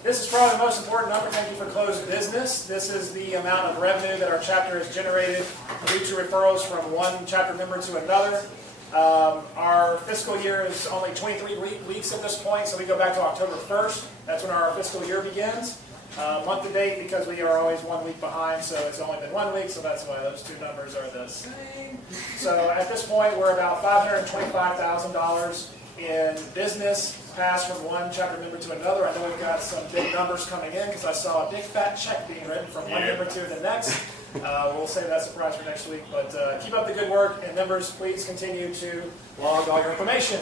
This is probably the most important number. Thank you for closed business. This is the amount of revenue that our chapter has generated due to referrals from one chapter member to another. Our fiscal year is only 23 weeks at this point, so we go back to October 1st. That's when our fiscal year begins. Month to date, because we are always 1 week behind, so it's only been 1 week, so that's why those two numbers are the same. So at this point, we're about $525,000 in business passed from one chapter member to another. I know we've got some big numbers coming in because I saw a big fat check being written from one member to the next. We'll save that surprise for next week, but keep up the good work, and members, please continue to log all your information.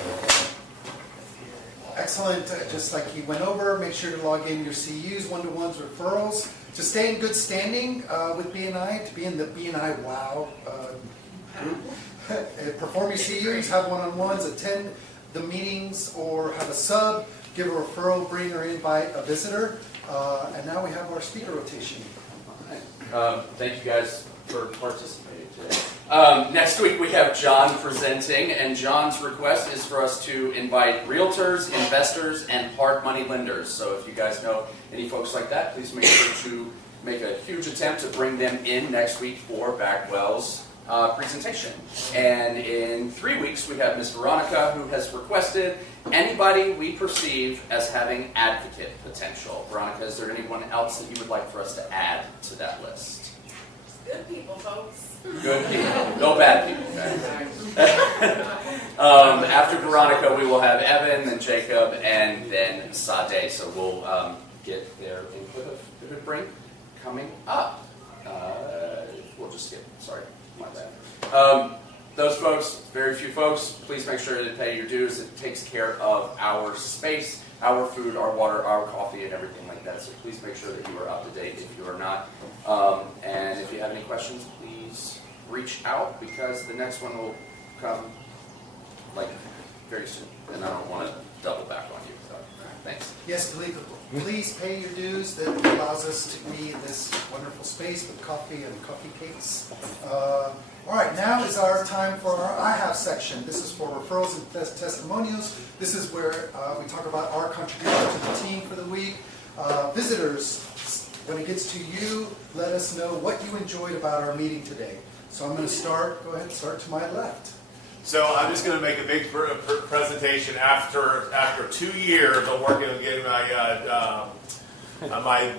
Excellent. Just like he went over, make sure to log in your CUs, one-to-ones, referrals. To stay in good standing with BNI, to be in the BNI WOW group. Perform your CUs, have one-on-ones, attend the meetings, or have a sub, give a referral, bring or invite a visitor. And now we have our speaker rotation. Thank you guys for participating today. Next week we have John presenting, and John's request is for us to invite realtors, investors, and hard money lenders. So if you guys know any folks like that, please make sure to make a huge attempt to bring them in next week for Bagwell's presentation. And in 3 weeks we have Ms. Veronica, who has requested anybody we perceive as having advocate potential. Veronica, is there anyone else that you would like for us to add to that list? Good people, folks. Good people. No bad people. After Veronica, we will have Evan, then Jacob, and then Sade. So we'll get their input of the break coming up. We'll just skip. Sorry, my bad. Those folks, very few folks, please make sure to pay your dues. It takes care of our space, our food, our water, our coffee, and everything like that. So please make sure that you are up to date if you are not. And if you have any questions, please reach out, because the next one will come like very soon. And I don't want to double back on you. So thanks. Yes, please pay your dues. That allows us to be in this wonderful space with coffee and coffee cakes. All right, now is our time for our I Have section. This is for referrals and testimonials. This is where we talk about our contribution to the team for the week. Visitors, when it gets to you, let us know what you enjoyed about our meeting today. So I'm going to start. Go ahead and start to my left. So I'm just going to make a big presentation after 2 years of working on getting my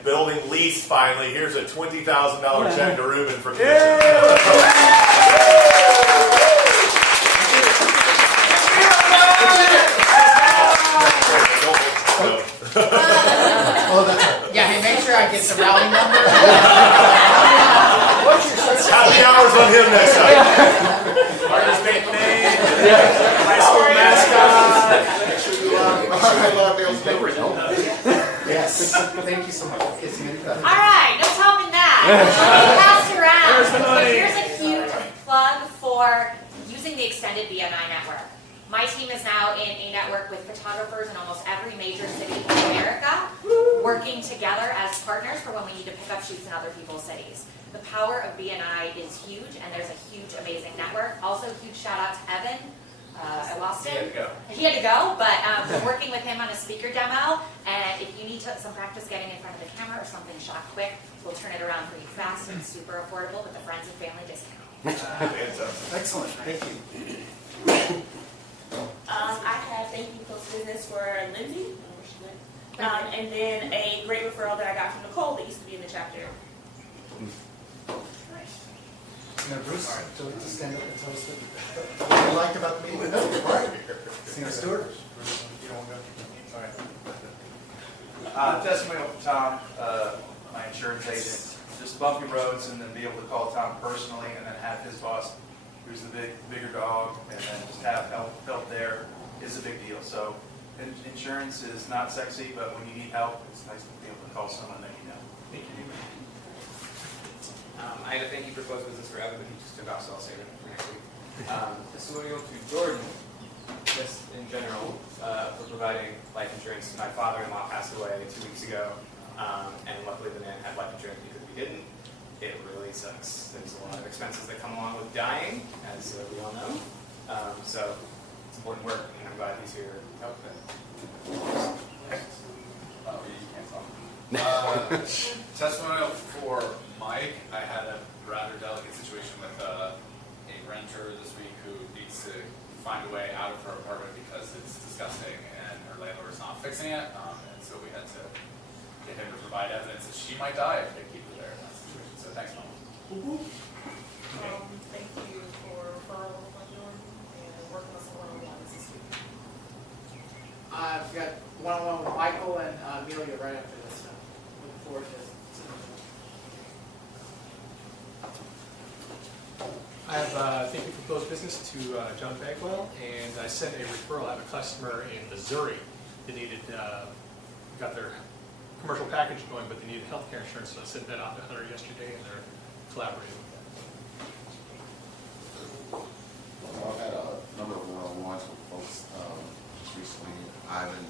building leased finally. Here's a $20,000 check to Ruben for commission. Yeah, hey, make sure I get the rally number. Happy hours on him next time. Artist nickname, high school mascot. Yes, thank you so much. All right, no topping that. Pass around. Where's the money? Here's a cute plug for using the extended BNI network. My team is now in a network with photographers in almost every major city in America, working together as partners for when we need to pick up shoots in other people's cities. The power of BNI is huge, and there's a huge, amazing network. Also, huge shout out to Evan. I lost him. He had to go, but we're working with him on a speaker demo. And if you need some practice getting in front of the camera or something shot quick, we'll turn it around pretty fast and super affordable with a friends and family discount. Excellent, thank you. I have thank you post business for Lindsay, and then a great referral that I got from Nicole that used to be in the chapter. Now, Bruce, do you like to stand up and tell us what you liked about the meeting? No, right. Senior Stewart. Testimonial from Tom, my insurance agent. Just bumpy roads, and then be able to call Tom personally, and then have his boss, who's the bigger dog, and then just have help there is a big deal. So insurance is not sexy, but when you need help, it's nice to be able to call someone that you know. Thank you. I had a thank you for closed business for Evan, but he just took off, so I'll save it for next week. Testimonial to Jordan, just in general, for providing life insurance. My father-in-law passed away 2 weeks ago, and luckily the man had life insurance because we didn't. It really sucks. There's a lot of expenses that come along with dying, as we all know. So it's important work, and I'm glad he's here to help with it. Testimonial for Mike. I had a rather delicate situation with a renter this week who needs to find a way out of her apartment because it's disgusting and her landlord is not fixing it. And so we had to get him to provide evidence that she might die if they keep her there in that situation. So thanks, Mom. Thank you for referral from Jordan and working with some one-on-ones this week. I've got one-on-one with Michael and Amelia right after this. So looking forward to it. I have thank you for closed business to John Bagwell, and I sent a referral. I have a customer in Missouri that needed, got their commercial package going, but they needed health care insurance, so I sent that out to Hunter yesterday, and they're collaborating with that. I've had a number of one-on-ones with folks just recently, Ivan,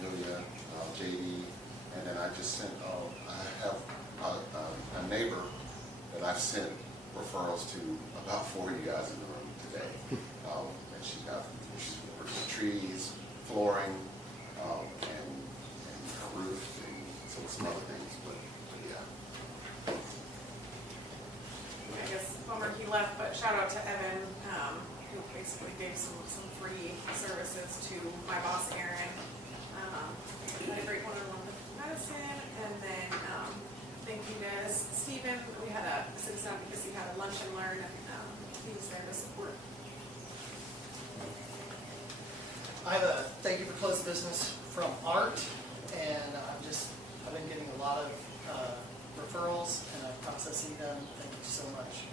Amelia, JD, and then I just sent, I have a neighbor that I've sent referrals to about 4 of you guys in the room today. And she's worked with trees, flooring, and her roof, and some other things, but yeah. I guess bummer he left, but shout out to Evan, who basically gave some free services to my boss Aaron. Had a great one-on-one with medicine, and then thank you to Stephen. We had a citizen because he had a lunch and learn, and he was there to support. I have a thank you for closed business from Art, and I've been getting a lot of referrals, and I'm processing them. Thank you so much.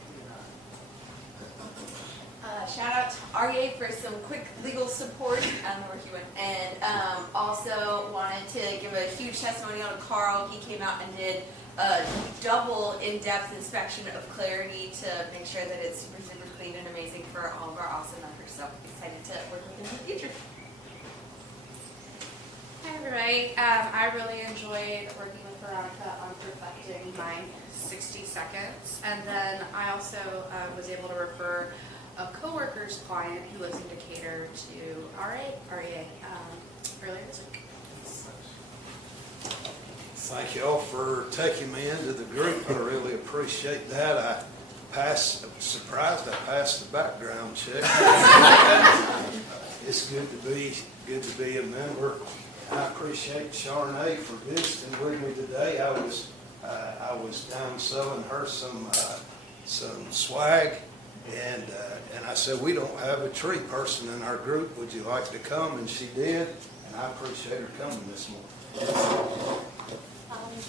Shout out to REA for some quick legal support. I don't know where he went. And also wanted to give a huge testimonial to Carl. He came out and did a double in-depth inspection of Clarity to make sure that it's super, super clean and amazing for all of our awesome members. So excited to work with him in the future. Hi everybody. I really enjoyed working with Veronica on perfecting my 60 seconds. And then I also was able to refer a coworker's client who lives in Decatur to REA earlier this week. Thank you all for taking me into the group. I really appreciate that. Surprised I passed the background check. It's good to be a member. I appreciate Charnay for visiting with me today. I was down selling her some swag, and I said, we don't have a tree person in our group. Would you like to come? And she did, and I appreciate her coming this morning.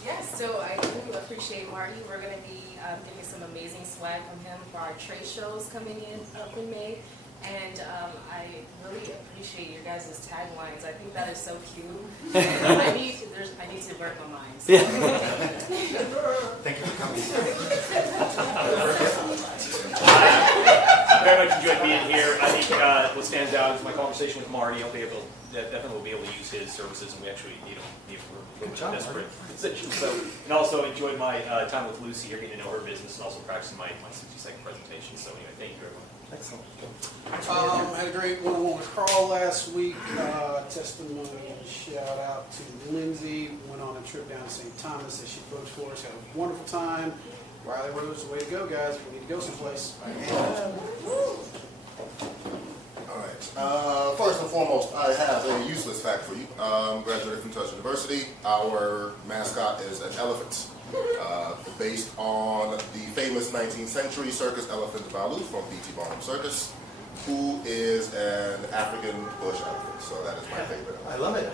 Yes, so I do appreciate Marty. We're going to be getting some amazing swag from him for our trade shows coming in May. And I really appreciate your guys' taglines. I think that is so cute. I need to work my mind. So. Thank you for coming. much enjoyed being here. I think what stands out is my conversation with Marty. Definitely will be able to use his services, and we actually need them for a little bit desperate position. So, and also enjoyed my time with Lucy here, getting to know her business, and also practicing my 60-second presentation. So anyway, thank you everyone. Excellent. Had a great one-on-one with Carl last week. Testimony shout out to Lindsay. Went on a trip down to St. Thomas that she booked for us. Had a wonderful time. Riley Road's the way to go, guys. We need to go someplace. All right. First and foremost, I have a useless fact for you. Graduated from Touch University. Our mascot is an elephant, based on the famous 19th century circus elephant Balu from P.T. Barnum Circus, who is an African bush elephant. So that is my favorite. I love it.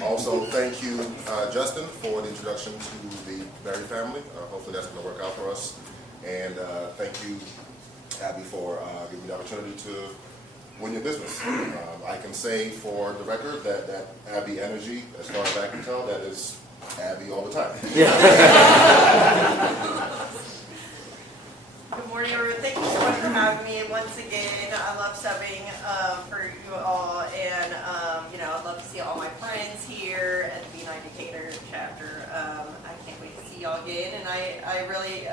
Also, thank you, Justin, for the introduction to the Berry family. Hopefully that's going to work out for us. And thank you, Abby, for giving me the opportunity to win your business. I can say for the record that Abby energy, as far as I can tell, that is Abby all the time. Good morning, everyone. Thank you so much for having me. And once again, I love subbing for you all, and I'd love to see all my friends here at the BNI Decatur chapter. I can't wait to see y'all again, and I really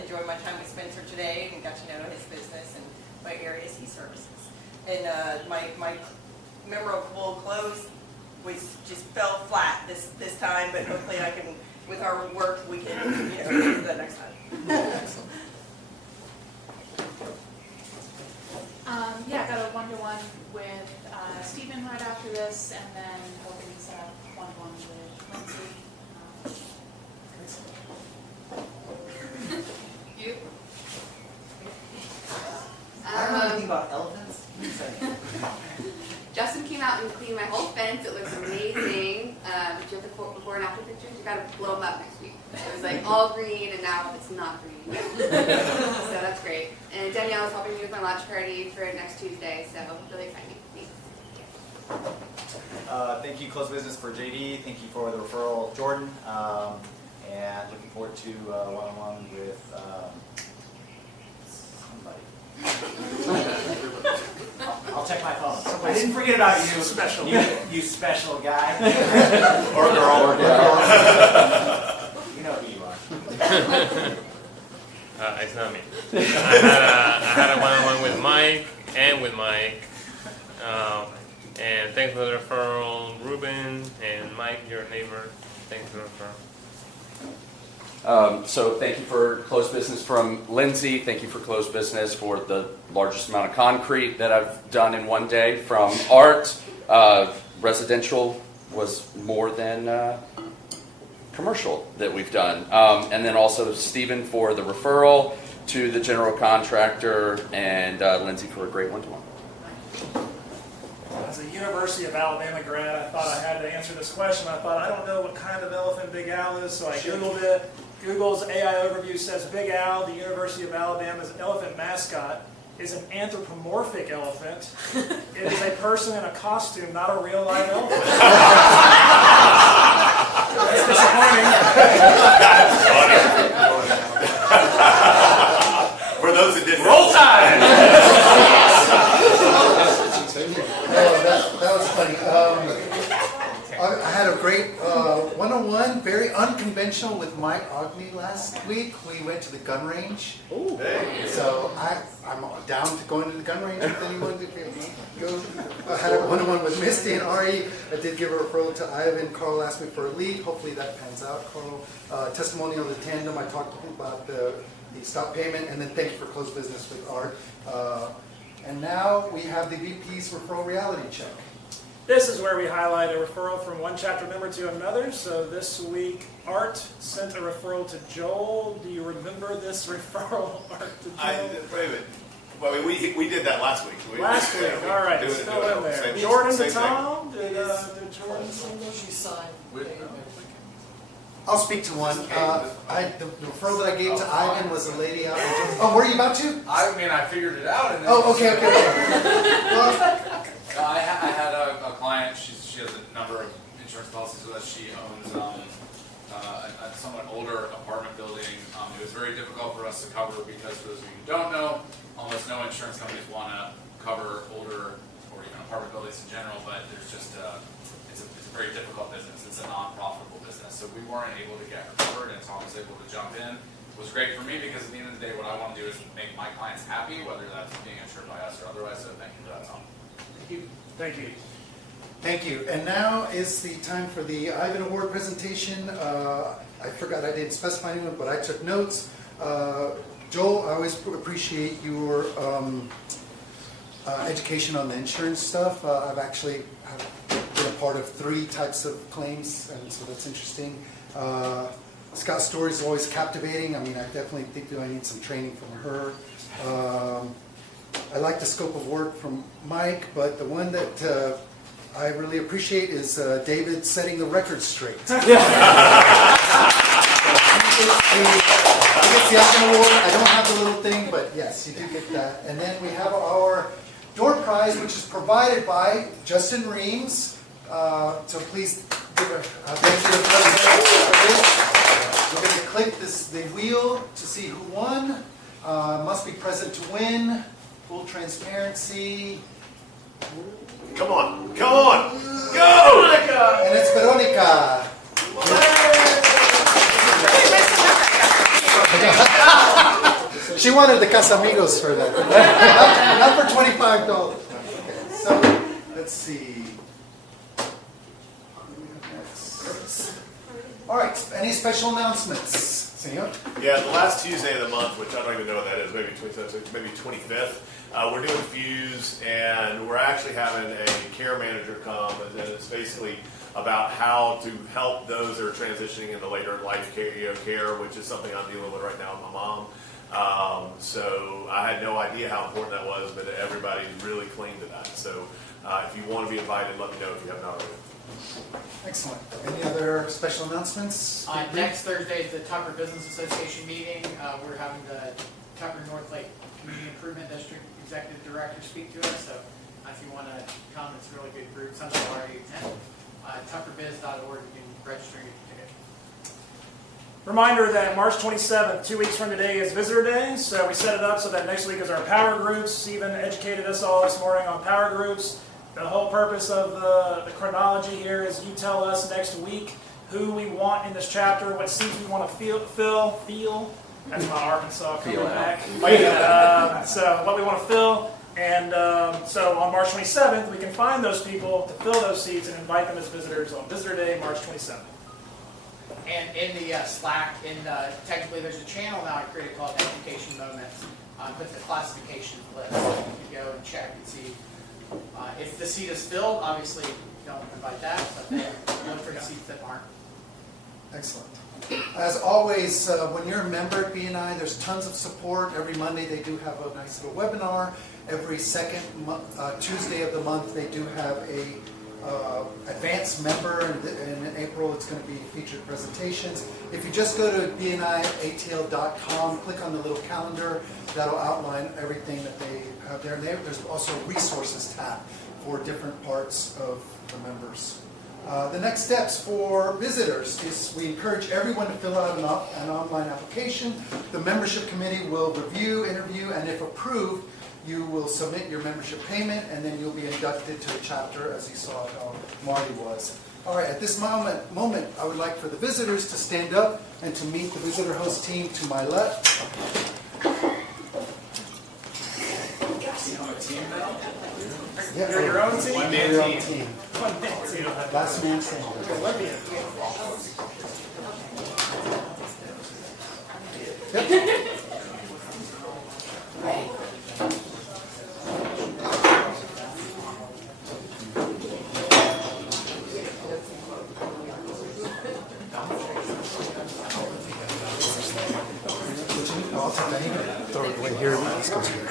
enjoyed my time with Spencer today and got to know his business and what areas he services. And my memorable close just fell flat this time, but hopefully I can, with our work, we can do that next time. I got a one-to-one with Stephen right after this, and then hoping to set up one-to-one with Lindsay. You? I don't know anything about elephants. Justin came out and cleaned my whole fence. It looks amazing. Do you have the before and after pictures? You got to blow them up next week. It was like all green, and now it's not green. So that's great. And Danielle is helping me with my launch party for next Tuesday, so really exciting. Thanks. Thank you, Close Business, for JD. Thank you for the referral, Jordan. And looking forward to one-on-one with somebody. I'll check my phone. I didn't forget about you. Special. You special guy. Or girl. You know who you are. It's not me. I had a one-on-one with Mike and with Mike. And thanks for the referral, Ruben and Mike, your neighbor. Thanks for the referral. So thank you for closed business from Lindsay. Thank you for closed business for the largest amount of concrete that I've done in one day. From Art, residential was more than commercial that we've done. And then also Stephen for the referral to the general contractor, and Lindsay for a great one-to-one. As a University of Alabama grad, I thought I had to answer this question. I thought, I don't know what kind of elephant Big Al is, so I Googled it. Google's AI overview says Big Al, the University of Alabama's elephant mascot, is an anthropomorphic elephant. It is a person in a costume, not a real live elephant. That's disappointing. For those that didn't roll time. That was funny. I had a great one-on-one, very unconventional with Mike Ogney last week. We went to the gun range. Ooh. So I'm down to going to the gun range if anyone go. I had a one-on-one with Misty and Ari. I did give a referral to Ivan. Carl asked me for a lead. Hopefully that pans out, Carl. Testimony on the tandem. I talked about the stop payment, and then thank you for closed business with Art. And now we have the VP's referral reality check. This is where we highlight a referral from one chapter member to another. So this week, Art sent a referral to Joel. Do you remember this referral, Art, to Joel? Wait a minute. Well, we did that last week. Last week, all right, it's still in there. Jordan to Tom? Did Jordan send them? She signed. I'll speak to one. The referral that I gave to Ivan was a lady out in Georgia. Oh, were you about to? I mean, I figured it out. And then okay. I had a client. She has a number of insurance policies with us. She owns a somewhat older apartment building. It was very difficult for us to cover because, for those of you who don't know, course, no insurance companies want to cover older or even apartment buildings in general, but there's just it's a very difficult business. It's a non-profitable business, so we weren't able to get her covered, and Tom was able to jump in. It was great for me because at the end of the day, what I want to do is make my clients happy, whether that's being insured by us or otherwise. So thank you for that, Tom. Thank you. Thank you. Thank you. And now is the time for the Ivan Award presentation. I forgot I didn't specify anyone, but I took notes. Joel, I always appreciate your education on the insurance stuff. I've actually been a part of 3 types of claims, and so that's interesting. Scott's story is always captivating. I mean, I definitely think that I need some training from her. I like the scope of work from Mike, but the one that I really appreciate is David setting the record straight. He gets the Ivan Award. I don't have the little thing, but yes, you do get that. And then we have our door prize, which is provided by Justin Reams. So please give her a thank you. We're going to click the wheel to see who won. Must be present to win. Full transparency. Come on, come on, go! And it's Veronica. She wanted the Casamigos for that. Not for $25. Okay, so let's see. All right, any special announcements? Senor? Yeah, the last Tuesday of the month, which I don't even know what that is, maybe 25th, we're doing Fuse, and we're actually having a care manager come, and it's basically about how to help those that are transitioning into later life care, which is something I'm dealing with right now with my mom. So I had no idea how important that was, but everybody really clinged to that. So if you want to be invited, let me know if you have not already. Excellent. Any other special announcements? Next Thursday is the Tucker Business Association meeting. We're having the Tucker North Lake Community Improvement District Executive Director speak to us. So if you want to come, it's a really good group. Some people already attend. TuckerBiz.org, you can register and get your ticket. Reminder that March 27th, 2 weeks from today, is Visitor Day. So we set it up so that next week is our power groups. Stephen educated us all this morning on power groups. The whole purpose of the chronology here is you tell us next week who we want in this chapter, what seats we want to feel. That's my Arkansas coming back. So what we want to fill. And so on March 27th, we can find those people to fill those seats and invite them as visitors on Visitor Day, March 27th. And in the Slack, technically there's a channel now I created called Education Moments. With the classification list, you can go and check and see if the seat is filled. Obviously, don't invite that, but then look for the seats that aren't. Excellent. As always, when you're a member at BNI, there's tons of support. Every Monday they do have a nice little webinar. Every second Tuesday of the month they do have a advanced member, and in April it's going to be featured presentations. If you just go to bniatl.com, click on the little calendar, that'll outline everything that they have there. And there's also a resources tab for different parts of the members. The next steps for visitors is we encourage everyone to fill out an online application. The membership committee will review, interview, and if approved, you will submit your membership payment, and then you'll be inducted to a chapter, as you saw how Marty was. All right, at this moment, I would like for the visitors to stand up and to meet the visitor host team to my left. Yeah, You're your own team? One-man team. One-man team. Last man standing. Yep. I'll take that. Throw it away here. Let's go here.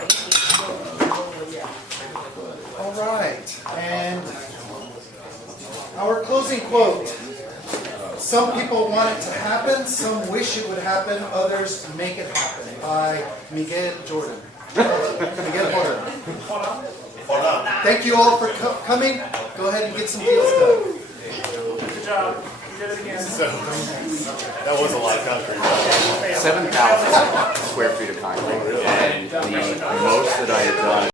All right, and our closing quote. Some people want it to happen, some wish it would happen, others make it happen. By Miguel Jordan. Miguel Jordan. Hold on. Thank you all for coming. Go ahead and get some deals done. Good job. So that was a lot of concrete. 7,000 square feet of concrete, and the most that I had done